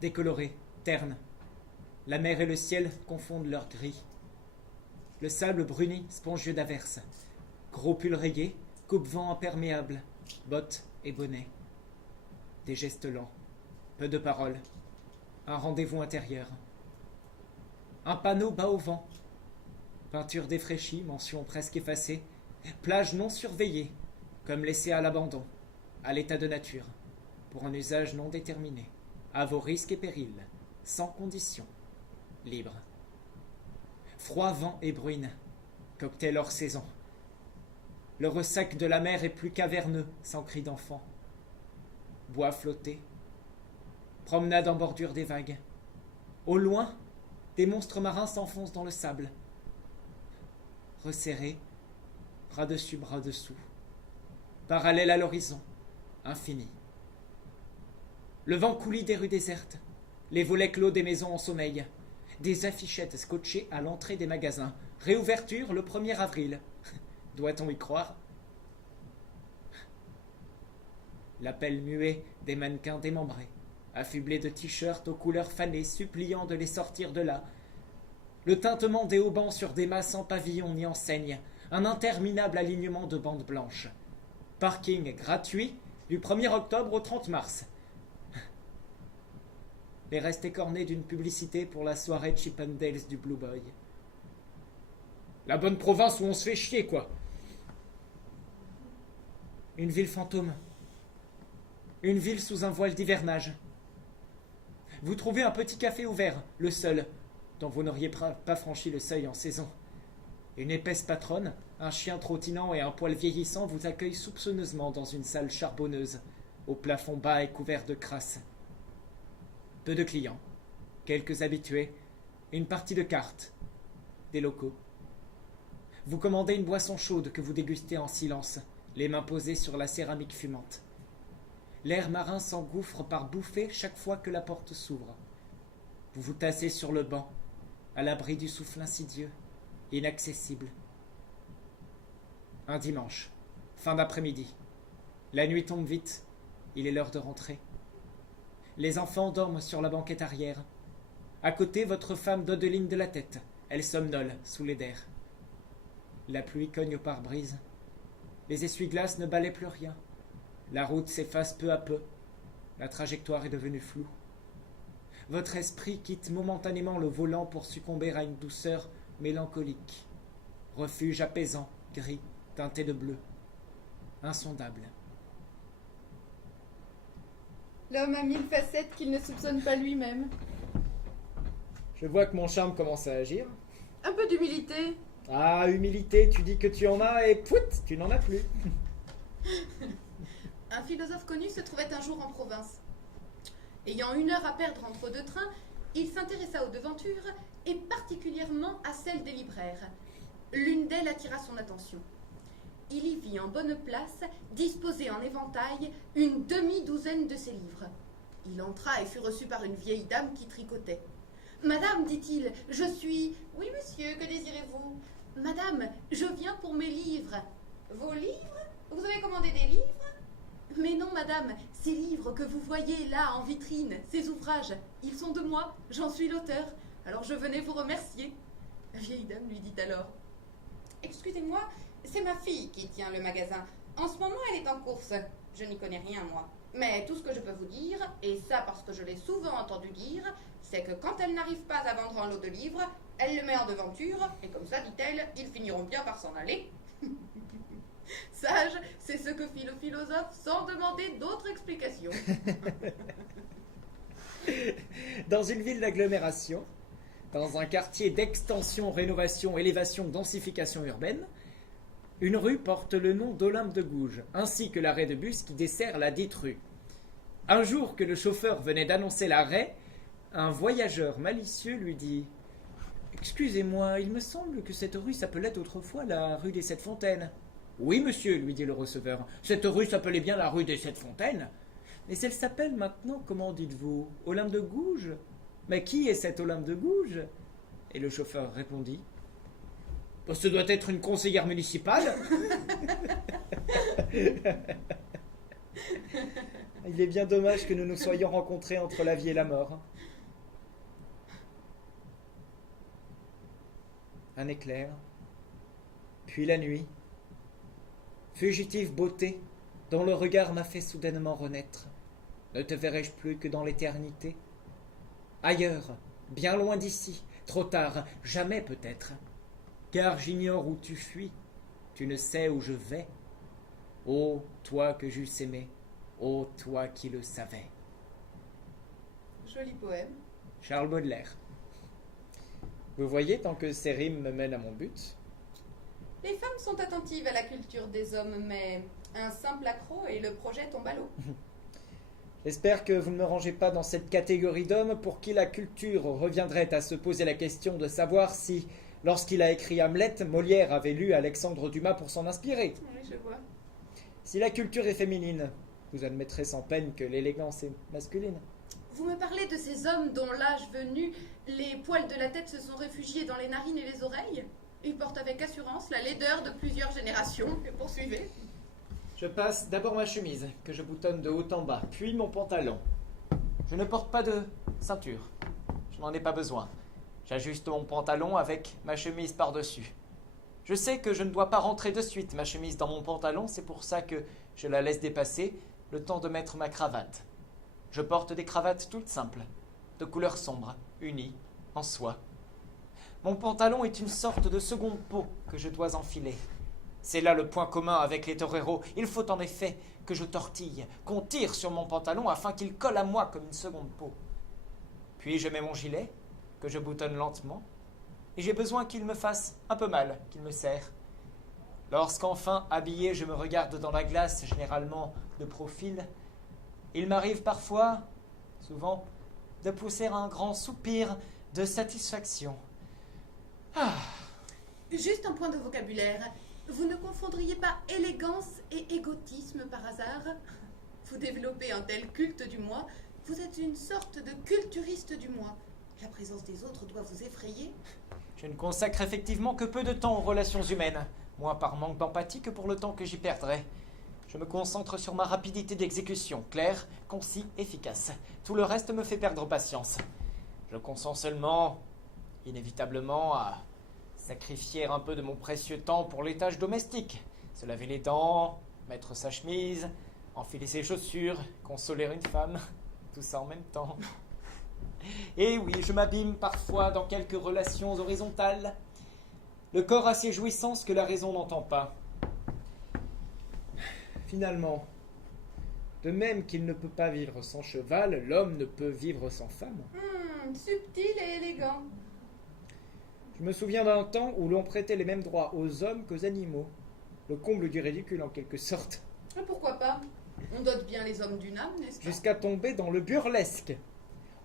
décoloré, terne. La mer et le ciel confondent leur gris. Le sable bruni, spongieux d'averse. Gros pull rayé, coupe-vent imperméable, bottes et bonnets. Des gestes lents, peu de paroles. Un rendez-vous intérieur. Un panneau bas au vent. Peinture défraîchie, mention presque effacée. Plage non surveillée, comme laissée à l'abandon, à l'état de nature, pour un usage non déterminé, à vos risques et périls, sans condition, libre. Froid, vent et bruine, cocktail hors saison. Le ressac de la mer est plus caverneux, sans cri d'enfant. Bois flotté. Promenade en bordure des vagues. Au loin, des monstres marins s'enfoncent dans le sable. Resserrés, bras dessus, bras dessous. Parallèle à l'horizon, infini. Le vent coulis des rues désertes. Les volets clos des maisons en sommeil. Des affichettes scotchées à l'entrée des magasins. Réouverture le 1er avril. Doit-on y croire? L'appel muet des mannequins démembrés, affublés de t-shirts aux couleurs fanées, suppliant de les sortir de là. Le tintement des haubans sur des mâts sans pavillon ni enseigne, un interminable alignement de bandes blanches. Parking gratuit du 1er octobre au 30 mars. Les restes écornés d'une publicité pour la soirée Chippendales du Blue Boy. La bonne province où on se fait chier, quoi. Une ville fantôme. Une ville sous un voile d'hivernage. Vous trouvez un petit café ouvert, le seul, dont vous n'auriez pas franchi le seuil en saison. Une épaisse patronne, un chien trottinant et un poil vieillissant vous accueillent soupçonneusement dans une salle charbonneuse, au plafond bas et couvert de crasse. Peu de clients, quelques habitués, une partie de cartes, des locaux. Vous commandez une boisson chaude que vous dégustez en silence, les mains posées sur la céramique fumante. L'air marin s'engouffre par bouffées chaque fois que la porte s'ouvre. Vous vous tassez sur le banc, à l'abri du souffle insidieux, inaccessible. Un dimanche, fin d'après-midi. La nuit tombe vite, il est l'heure de rentrer. Les enfants dorment sur la banquette arrière. À côté, votre femme dodeline de la tête. Elle somnole sous les ders. La pluie cogne au pare-brise. Les essuie-glaces ne balaient plus rien. La route s'efface peu à peu. La trajectoire est devenue floue. Votre esprit quitte momentanément le volant pour succomber à une douceur mélancolique. Refuge apaisant, gris, teinté de bleu. Insondable. L'homme a 1000 facettes qu'il ne soupçonne pas lui-même. Je vois que mon charme commence à agir. Un peu d'humilité. Ah, humilité, tu dis que tu en as et pout, tu n'en as plus. Un philosophe connu se trouvait un jour en province. Ayant 1 heure à perdre entre 2 trains, il s'intéressa aux devantures et particulièrement à celles des libraires. L'une d'elles attira son attention. Il y vit en bonne place, disposée en éventail, une demi-douzaine de ses livres. Il entra et fut reçu par une vieille dame qui tricotait. « Madame, dit-il, je suis... »« Oui, monsieur, que désirez-vous ?»« Madame, je viens pour mes livres. »« Vos livres? Vous avez commandé des livres ?»« Mais non, madame, ces livres que vous voyez là en vitrine, ces ouvrages, ils sont de moi, j'en suis l'auteur, alors je venais vous remercier. » La vieille dame lui dit alors: « Excusez-moi, c'est ma fille qui tient le magasin. En ce moment, elle est en course. Je n'y connais rien, moi. Mais tout ce que je peux vous dire, et ça parce que je l'ai souvent entendu dire, c'est que quand elle n'arrive pas à vendre un lot de livres, elle le met en devanture, et comme ça, dit-elle, ils finiront bien par s'en aller. » Sage, c'est ce que fit le philosophe sans demander d'autres explications. Dans une ville d'agglomération, dans un quartier d'extension, rénovation, élévation, densification urbaine, une rue porte le nom d'Olympe de Gouges, ainsi que l'arrêt de bus qui dessert la dite rue. Un jour que le chauffeur venait d'annoncer l'arrêt, un voyageur malicieux lui dit « Excusez-moi, il me semble que cette rue s'appelait autrefois la rue des Sept Fontaines. »« Oui, monsieur, lui dit le receveur, cette rue s'appelait bien la rue des Sept Fontaines. Mais elle s'appelle maintenant, comment dites-vous, Olympe de Gouges? Mais qui est cette Olympe de Gouges ?» Et le chauffeur répondit: « Ce doit être une conseillère municipale. » Il est bien dommage que nous nous soyons rencontrés entre la vie et la mort. Un éclair, puis la nuit. Fugitive beauté, dont le regard m'a fait soudainement renaître. Ne te verrai-je plus que dans l'éternité? Ailleurs, bien loin d'ici, trop tard, jamais peut-être. Car j'ignore où tu fuis, tu ne sais où je vais. Ô toi que j'eusse aimé, ô toi qui le savais. Joli poème. Charles Baudelaire. Vous voyez, tant que ces rimes me mènent à mon but. Les femmes sont attentives à la culture des hommes, mais un simple accroc et le projet tombe à l'eau. J'espère que vous ne me rangez pas dans cette catégorie d'hommes pour qui la culture reviendrait à se poser la question de savoir si, lorsqu'il a écrit Hamlet, Molière avait lu Alexandre Dumas pour s'en inspirer. Oui, je vois. Si la culture est féminine, vous admettrez sans peine que l'élégance est masculine. Vous me parlez de ces hommes dont l'âge venu, les poils de la tête se sont réfugiés dans les narines et les oreilles? Ils portent avec assurance la laideur de plusieurs générations. Et poursuivez. Je passe d'abord ma chemise, que je boutonne de haut en bas, puis mon pantalon. Je ne porte pas de ceinture. Je n'en ai pas besoin. J'ajuste mon pantalon avec ma chemise par-dessus. Je sais que je ne dois pas rentrer de suite ma chemise dans mon pantalon, c'est pour ça que je la laisse dépasser, le temps de mettre ma cravate. Je porte des cravates toutes simples, de couleur sombre, unies, en soie. Mon pantalon est une sorte de seconde peau que je dois enfiler. C'est là le point commun avec les toreros. Il faut en effet que je tortille, qu'on tire sur mon pantalon afin qu'il colle à moi comme une seconde peau. Puis je mets mon gilet, que je boutonne lentement, et j'ai besoin qu'il me fasse un peu mal, qu'il me serre. Lorsqu'enfin, habillé, je me regarde dans la glace, généralement de profil, il m'arrive parfois, souvent, de pousser un grand soupir de satisfaction. Ah. Juste un point de vocabulaire. Vous ne confondriez pas élégance et égotisme par hasard? Vous développez un tel culte du moi, vous êtes une sorte de culturiste du moi. La présence des autres doit vous effrayer? Je ne consacre effectivement que peu de temps aux relations humaines, moins par manque d'empathie que pour le temps que j'y perdrai. Je me concentre sur ma rapidité d'exécution, clair, concis, efficace. Tout le reste me fait perdre patience. Je consens seulement, inévitablement, à sacrifier un peu de mon précieux temps pour les tâches domestiques. Se laver les dents, mettre sa chemise, enfiler ses chaussures, consoler une femme, tout ça en même temps. Et oui, je m'abîme parfois dans quelques relations horizontales. Le corps a ses jouissances que la raison n'entend pas. Finalement, de même qu'il ne peut pas vivre sans cheval, l'homme ne peut vivre sans femme. Subtil et élégant. Je me souviens d'un temps où l'on prêtait les mêmes droits aux hommes qu'aux animaux. Le comble du ridicule en quelque sorte. Pourquoi pas? On dote bien les hommes d'une âme, n'est-ce pas? Jusqu'à tomber dans le burlesque.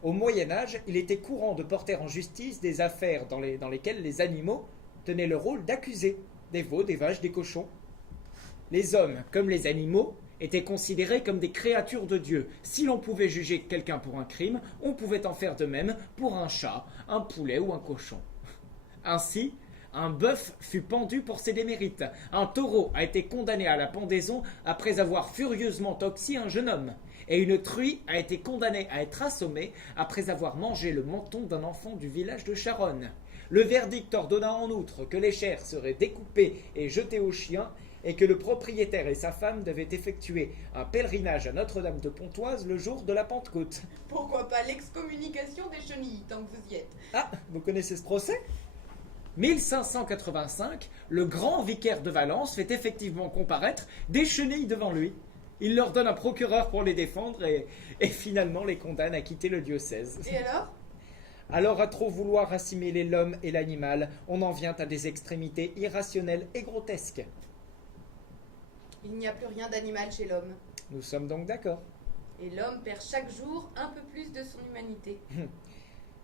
Au Moyen-Âge, il était courant de porter en justice des affaires dans lesquelles les animaux tenaient le rôle d'accusés. Des veaux, des vaches, des cochons. Les hommes, comme les animaux, étaient considérés comme des créatures de Dieu. Si l'on pouvait juger quelqu'un pour un crime, on pouvait en faire de même pour un chat, un poulet ou un cochon. Ainsi, un bœuf fut pendu pour ses démérites. Un taureau a été condamné à la pendaison après avoir furieusement toxi un jeune homme. Et une truie a été condamnée à être assommée après avoir mangé le menton d'un enfant du village de Charonne. Le verdict ordonna en outre que les chairs seraient découpées et jetées aux chiens et que le propriétaire et sa femme devaient effectuer un pèlerinage à Notre-Dame de Pontoise le jour de la Pentecôte. Pourquoi pas l'excommunication des chenilles, tant que vous y êtes? Ah, vous connaissez ce procès ? 1585, le grand vicaire de Valence fait effectivement comparaître des chenilles devant lui. Il leur donne un procureur pour les défendre et finalement les condamne à quitter le diocèse. Et alors? Alors, à trop vouloir assimiler l'homme et l'animal, on en vient à des extrémités irrationnelles et grotesques. Il n'y a plus rien d'animal chez l'homme. Nous sommes donc d'accord. Et l'homme perd chaque jour un peu plus de son humanité.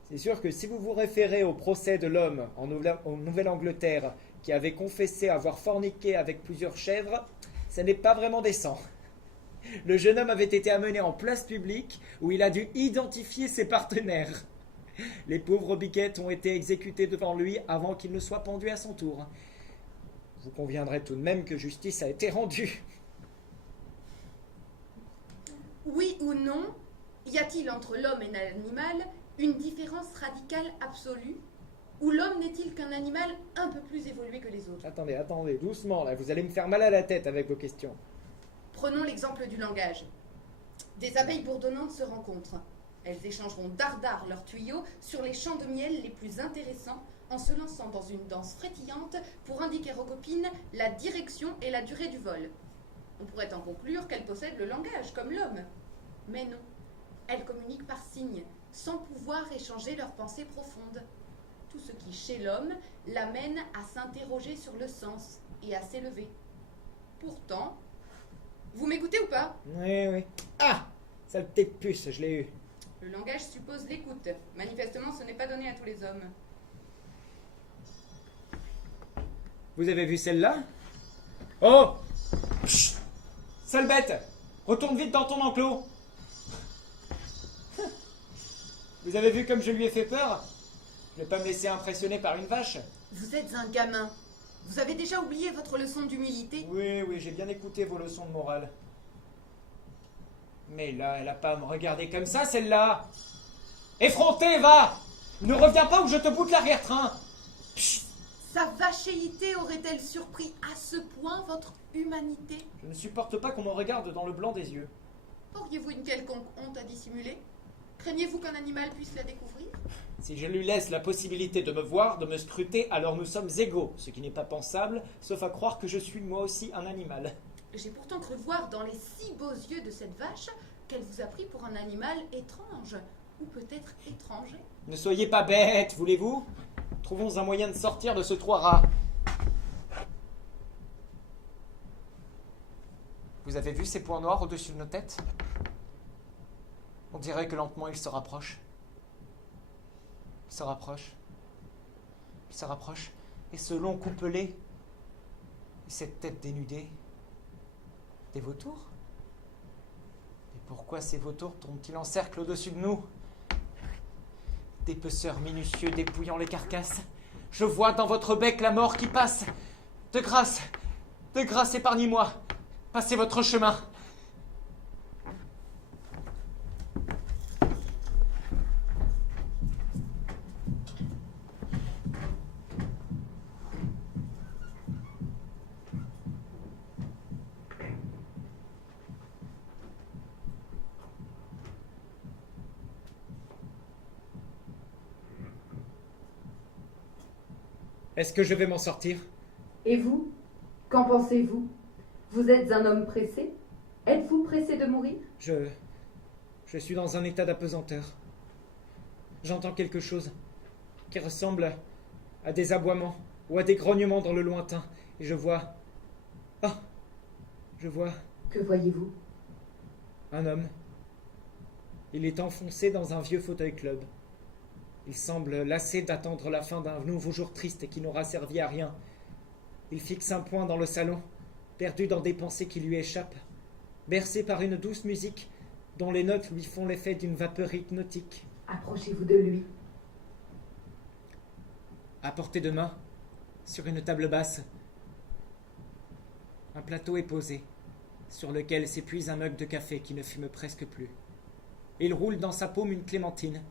C'est sûr que si vous vous référez au procès de l'homme en Nouvelle-Angleterre qui avait confessé avoir forniqué avec plusieurs chèvres, ce n'est pas vraiment décent. Le jeune homme avait été amené en place publique où il a dû identifier ses partenaires. Les pauvres biquettes ont été exécutées devant lui avant qu'il ne soit pendu à son tour. Vous conviendrez tout de même que justice a été rendue. Oui ou non, y a-t-il entre l'homme et l'animal une différence radicale absolue? Ou l'homme n'est-il qu'un animal un peu plus évolué que les autres? Attendez, doucement là, vous allez me faire mal à la tête avec vos questions. Prenons l'exemple du langage. Des abeilles bourdonnantes se rencontrent. Elles échangeront dardard leurs tuyaux sur les champs de miel les plus intéressants en se lançant dans une danse frétillante pour indiquer aux copines la direction et la durée du vol. On pourrait en conclure qu'elles possèdent le langage, comme l'homme. Mais non, elles communiquent par signes, sans pouvoir échanger leurs pensées profondes. Tout ce qui, chez l'homme, l'amène à s'interroger sur le sens et à s'élever. Pourtant, vous m'écoutez ou pas? Oui. Ah, saleté de puce, je l'ai eu. Le langage suppose l'écoute. Manifestement, ce n'est pas donné à tous les hommes. Vous avez vu celle-là? Oh! Chut! Sale bête! Retourne vite dans ton enclos! Vous avez vu comme je lui ai fait peur? Je ne vais pas me laisser impressionner par une vache. Vous êtes un gamin. Vous avez déjà oublié votre leçon d'humilité? Oui, j'ai bien écouté vos leçons de morale. Mais là, elle a pas à me regarder comme ça, celle-là! Effronté, va! Ne reviens pas ou je te boute l'arrière-train! Chut! Sa vachéité aurait-elle surpris à ce point votre humanité? Je ne supporte pas qu'on me regarde dans le blanc des yeux. Auriez-vous une quelconque honte à dissimuler? Craignez-vous qu'un animal puisse la découvrir? Si je lui laisse la possibilité de me voir, de me scruter, alors nous sommes égaux, ce qui n'est pas pensable, sauf à croire que je suis moi aussi un animal. J'ai pourtant cru voir dans les si beaux yeux de cette vache qu'elle vous a pris pour un animal étrange, ou peut-être étranger. Ne soyez pas bête, voulez-vous? Trouvons un moyen de sortir de ce trou à rats. Vous avez vu ces points noirs au-dessus de nos têtes? On dirait que lentement ils se rapprochent. Ils se rapprochent. Ils se rapprochent. Et ce long coupelé, et cette tête dénudée, des vautours? Et pourquoi ces vautours tournent-ils en cercle au-dessus de nous? Des peceurs minutieux dépouillant les carcasses. Je vois dans votre bec la mort qui passe. De grâce, épargnez-moi. Passez votre chemin. Est-ce que je vais m'en sortir? Et vous? Qu'en pensez-vous? Vous êtes un homme pressé? Êtes-vous pressé de mourir? Je suis dans un état d'apesanteur. J'entends quelque chose qui ressemble à des aboiements ou à des grognements dans le lointain. Et je vois... Ah! Je vois Que voyez-vous? un homme. Il est enfoncé dans un vieux fauteuil-club. Il semble lassé d'attendre la fin d'un nouveau jour triste qui n'aura servi à rien. Il fixe un point dans le salon, perdu dans des pensées qui lui échappent, bercé par une douce musique dont les notes lui font l'effet d'une vapeur hypnotique. Approchez-vous de lui. À portée de main, sur une table basse, un plateau est posé, sur lequel s'épuise un mug de café qui ne fume presque plus. Il roule dans sa paume une clémentine.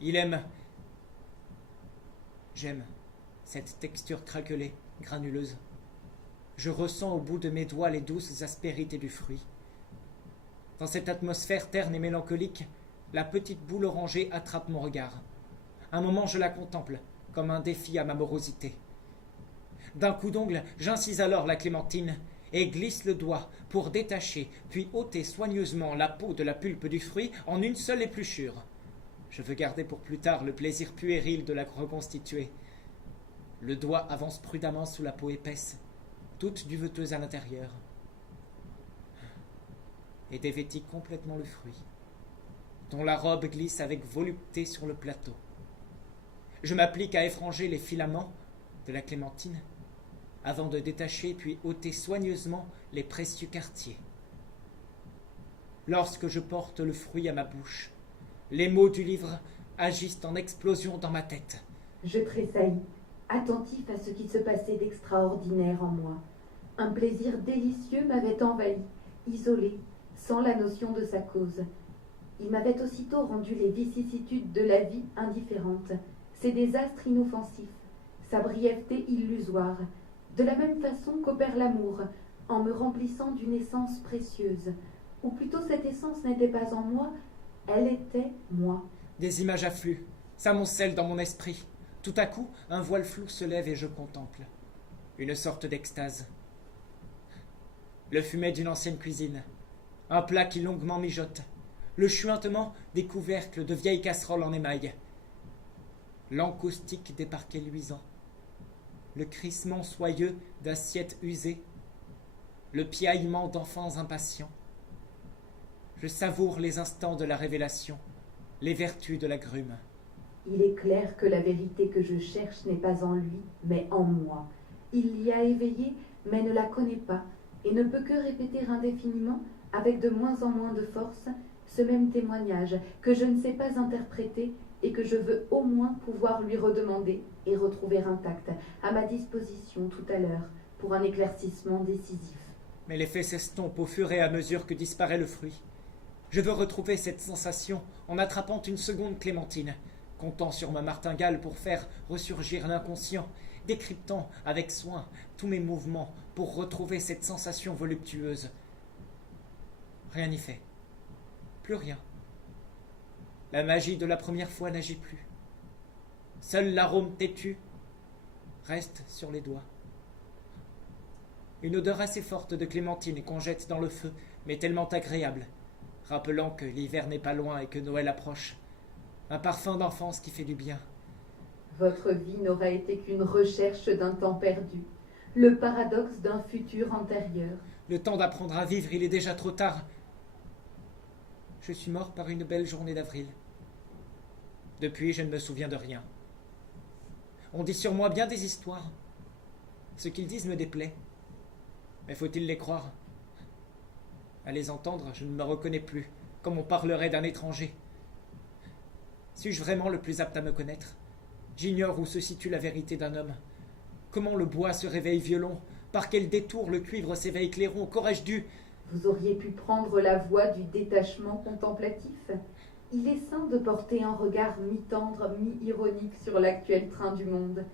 Il aime... J'aime cette texture craquelée, granuleuse. Je ressens au bout de mes doigts les douces aspérités du fruit. Dans cette atmosphère terne et mélancolique, la petite boule orangée attrape mon regard. Un moment, je la contemple, comme un défi à ma morosité. D'un coup d'ongle, j'incise alors la clémentine et glisse le doigt pour détacher, puis ôter soigneusement la peau de la pulpe du fruit en une seule épluchure. Je veux garder pour plus tard le plaisir puéril de la reconstituer. Le doigt avance prudemment sous la peau épaisse, toute duveteuse à l'intérieur, et dévêtit complètement le fruit, dont la robe glisse avec volupté sur le plateau. Je m'applique à effranger les filaments de la clémentine, avant de détacher puis ôter soigneusement les précieux quartiers. Lorsque je porte le fruit à ma bouche, les mots du livre agissent en explosion dans ma tête. Je tressaillis, attentif à ce qui se passait d'extraordinaire en moi. Un plaisir délicieux m'avait envahi, isolé, sans la notion de sa cause. Il m'avait aussitôt rendu les vicissitudes de la vie indifférentes, ses désastres inoffensifs, sa brièveté illusoire, de la même façon qu'opère l'amour, en me remplissant d'une essence précieuse. Ou plutôt cette essence n'était pas en moi, elle était moi. Des images affluent, s'amoncellent dans mon esprit. Tout à coup, un voile flou se lève et je contemple. Une sorte d'extase. Le fumet d'une ancienne cuisine, un plat qui longuement mijote, le chuintement des couvercles de vieilles casseroles en émail, l'encaustique des parquets luisants, le crissement soyeux d'assiettes usées, le piaillement d'enfants impatients. Je savoure les instants de la révélation, les vertus de la grume. Il est clair que la vérité que je cherche n'est pas en lui, mais en moi. Il l'y a éveillée, mais ne la connaît pas, et ne peut que répéter indéfiniment, avec de moins en moins de force, ce même témoignage que je ne sais pas interpréter et que je veux au moins pouvoir lui redemander et retrouver intact, à ma disposition tout à l'heure, pour un éclaircissement décisif. Mais l'effet s'estompe au fur et à mesure que disparaît le fruit. Je veux retrouver cette sensation en attrapant une seconde clémentine, comptant sur ma martingale pour faire ressurgir l'inconscient, décryptant avec soin tous mes mouvements pour retrouver cette sensation voluptueuse. Rien n'y fait. Plus rien. La magie de la première fois n'agit plus. Seul l'arôme têtu reste sur les doigts. Une odeur assez forte de clémentine qu'on jette dans le feu, mais tellement agréable, rappelant que l'hiver n'est pas loin et que Noël approche. Un parfum d'enfance qui fait du bien. Votre vie n'aura été qu'une recherche d'un temps perdu, le paradoxe d'un futur antérieur. Le temps d'apprendre à vivre, il est déjà trop tard. Je suis mort par une belle journée d'avril. Depuis, je ne me souviens de rien. On dit sur moi bien des histoires. Ce qu'ils disent me déplaît. Mais faut-il les croire? À les entendre, je ne me reconnais plus, comme on parlerait d'un étranger. Suis-je vraiment le plus apte à me connaître? J'ignore où se situe la vérité d'un homme. Comment le bois se réveille violon? Par quel détour le cuivre s'éveille clairon? Qu'aurais-je dû? Vous auriez pu prendre la voie du détachement contemplatif. Il est sain de porter un regard mi-tendre, mi-ironique sur l'actuel train du monde.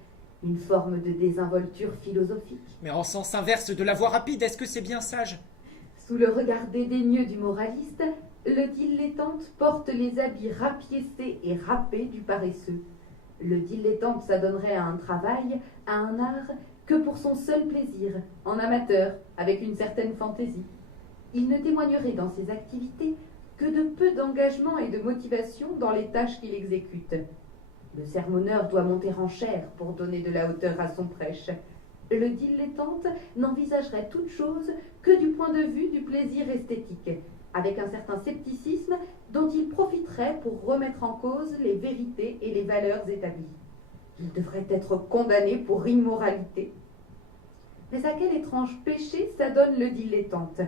Une forme de désinvolture philosophique. Mais en sens inverse de la voie rapide, est-ce que c'est bien sage? Sous le regard dédaigneux du moraliste, le dilettante porte les habits rapiécés et râpés du paresseux. Le dilettante s'adonnerait à un travail, à un art, que pour son seul plaisir, en amateur, avec une certaine fantaisie. Il ne témoignerait dans ses activités que de peu d'engagement et de motivation dans les tâches qu'il exécute. Le sermonneur doit monter en chair pour donner de la hauteur à son prêche. Le dilettante n'envisagerait toute chose que du point de vue du plaisir esthétique, avec un certain scepticisme dont il profiterait pour remettre en cause les vérités et les valeurs établies. Il devrait être condamné pour immoralité. Mais à quel étrange péché s'adonne le dilettante?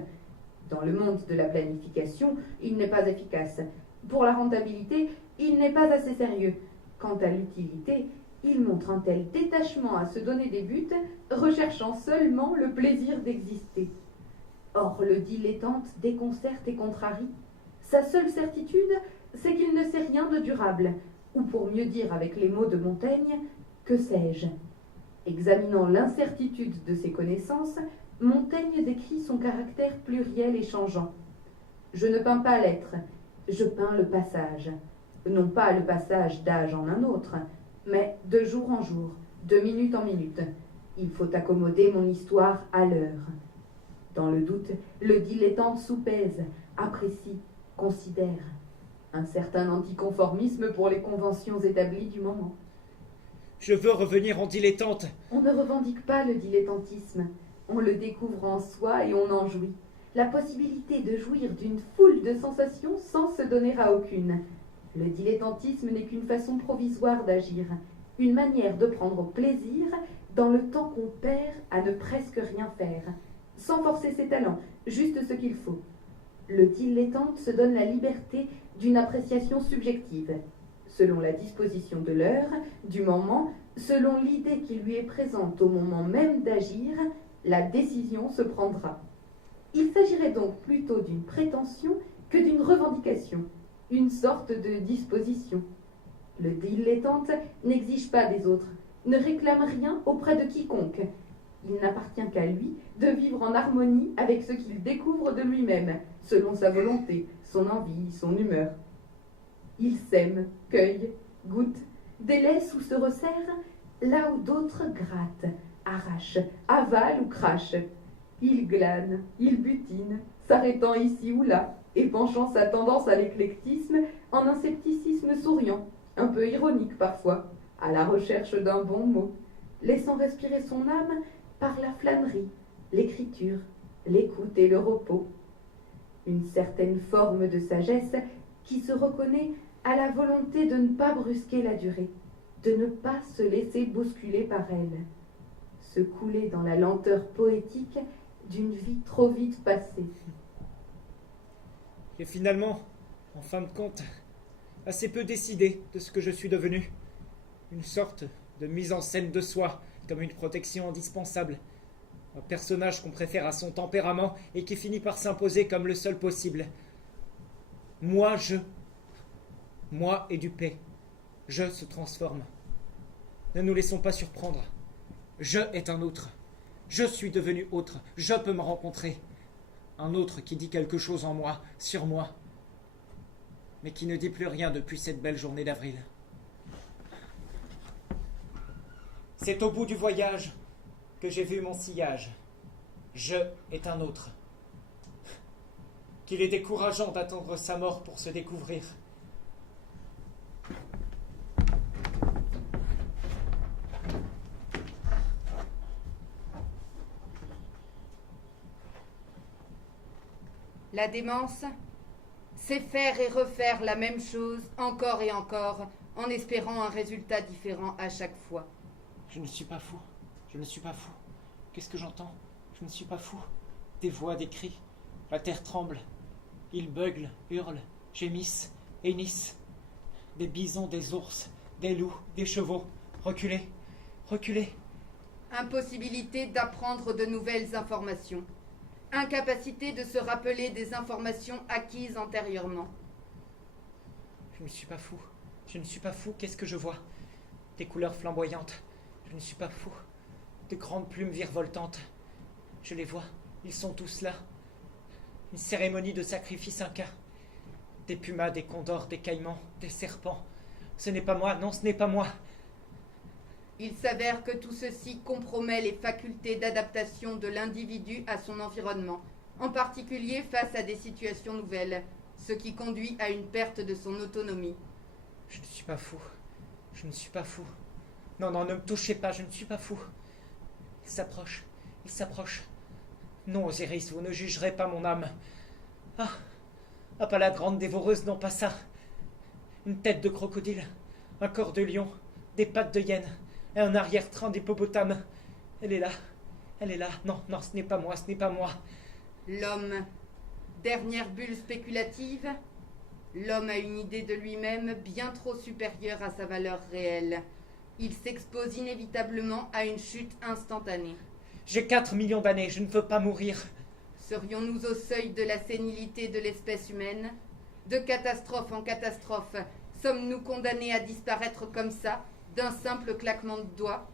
Dans le monde de la planification, il n'est pas efficace. Pour la rentabilité, il n'est pas assez sérieux. Quant à l'utilité, il montre un tel détachement à se donner des buts, recherchant seulement le plaisir d'exister. Or, le dilettante déconcerte et contrarie. Sa seule certitude, c'est qu'il ne sait rien de durable, ou pour mieux dire avec les mots de Montaigne, que sais-je? Examinant l'incertitude de ses connaissances, Montaigne décrit son caractère pluriel et changeant. Je ne peins pas l'être, je peins le passage. Non pas le passage d'âge en un autre, mais de jour en jour, de minute en minute. Il faut accommoder mon histoire à l'heure. Dans le doute, le dilettante soupèse, apprécie, considère. Un certain anticonformisme pour les conventions établies du moment. Je veux revenir en dilettante. On ne revendique pas le dilettantisme. On le découvre en soi et on en jouit. La possibilité de jouir d'une foule de sensations sans se donner à aucune. Le dilettantisme n'est qu'une façon provisoire d'agir, une manière de prendre plaisir dans le temps qu'on perd à ne presque rien faire, sans forcer ses talents, juste ce qu'il faut. Le dilettante se donne la liberté d'une appréciation subjective, selon la disposition de l'heure, du moment, selon l'idée qui lui est présente au moment même d'agir, la décision se prendra. Il s'agirait donc plutôt d'une prétention que d'une revendication, une sorte de disposition. Le dilettante n'exige pas des autres, ne réclame rien auprès de quiconque. Il n'appartient qu'à lui de vivre en harmonie avec ce qu'il découvre de lui-même, selon sa volonté, son envie, son humeur. Il sème, cueille, goûte, délaisse ou se resserre, là où d'autres grattent, arrachent, avalent ou crachent. Il glane, il butine, s'arrêtant ici ou là, et penchant sa tendance à l'éclectisme en un scepticisme souriant, un peu ironique parfois, à la recherche d'un bon mot, laissant respirer son âme par la flânerie, l'écriture, l'écoute et le repos. Une certaine forme de sagesse qui se reconnaît à la volonté de ne pas brusquer la durée, de ne pas se laisser bousculer par elle, se couler dans la lenteur poétique d'une vie trop vite passée. Et finalement, en fin de compte, assez peu décidé de ce que je suis devenu. Une sorte de mise en scène de soi, comme une protection indispensable. Un personnage qu'on préfère à son tempérament et qui finit par s'imposer comme le seul possible. Moi et du paix. Je se transforme. Ne nous laissons pas surprendre. Je est un autre. Je suis devenu autre. Je peux me rencontrer. Un autre qui dit quelque chose en moi, sur moi, mais qui ne dit plus rien depuis cette belle journée d'avril. C'est au bout du voyage que j'ai vu mon sillage. Je est un autre. Qu'il est décourageant d'attendre sa mort pour se découvrir. La démence, c'est faire et refaire la même chose encore et encore, en espérant un résultat différent à chaque fois. Je ne suis pas fou. Je ne suis pas fou. Qu'est-ce que j'entends? Je ne suis pas fou. Des voix, des cris. La terre tremble. Ils beuglent, hurlent, gémissent, hennissent. Des bisons, des ours, des loups, des chevaux. Reculez, reculez. Impossibilité d'apprendre de nouvelles informations. Incapacité de se rappeler des informations acquises antérieurement. Je ne suis pas fou. Je ne suis pas fou. Qu'est-ce que je vois? Des couleurs flamboyantes. Je ne suis pas fou. De grandes plumes virevoltantes. Je les vois. Ils sont tous là. Une cérémonie de sacrifice inca. Des pumas, des condors, des caïmans, des serpents. Ce n'est pas moi. Non, ce n'est pas moi. Il s'avère que tout ceci compromet les facultés d'adaptation de l'individu à son environnement, en particulier face à des situations nouvelles, ce qui conduit à une perte de son autonomie. Je ne suis pas fou. Je ne suis pas fou. Non, non, ne me touchez pas, je ne suis pas fou. Il s'approche. Il s'approche. Non, Osiris, vous ne jugerez pas mon âme. Ah, ah, pas la grande dévoreuse, non, pas ça. Une tête de crocodile, un corps de lion, des pattes de hyène et un arrière-train d'hippopotame. Elle est là. Elle est là. Non, non, ce n'est pas moi, ce n'est pas moi. L'homme. Dernière bulle spéculative. L'homme a une idée de lui-même bien trop supérieure à sa valeur réelle. Il s'expose inévitablement à une chute instantanée. J'ai 4 millions d'années, je ne veux pas mourir. Serions-nous au seuil de la sénilité de l'espèce humaine? De catastrophe en catastrophe, sommes-nous condamnés à disparaître comme ça, d'un simple claquement de doigts?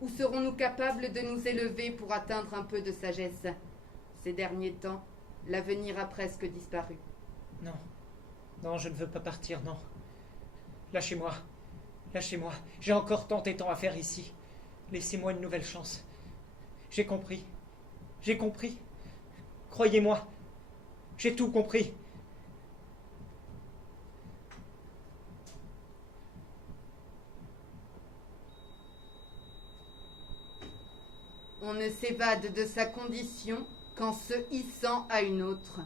Ou serons-nous capables de nous élever pour atteindre un peu de sagesse? Ces derniers temps, l'avenir a presque disparu. Non, non, je ne veux pas partir, non. Lâchez-moi, lâchez-moi. J'ai encore tant et tant à faire ici. Laissez-moi une nouvelle chance. J'ai compris. J'ai compris. Croyez-moi, j'ai tout compris. On ne s'évade de sa condition qu'en se hissant à une autre.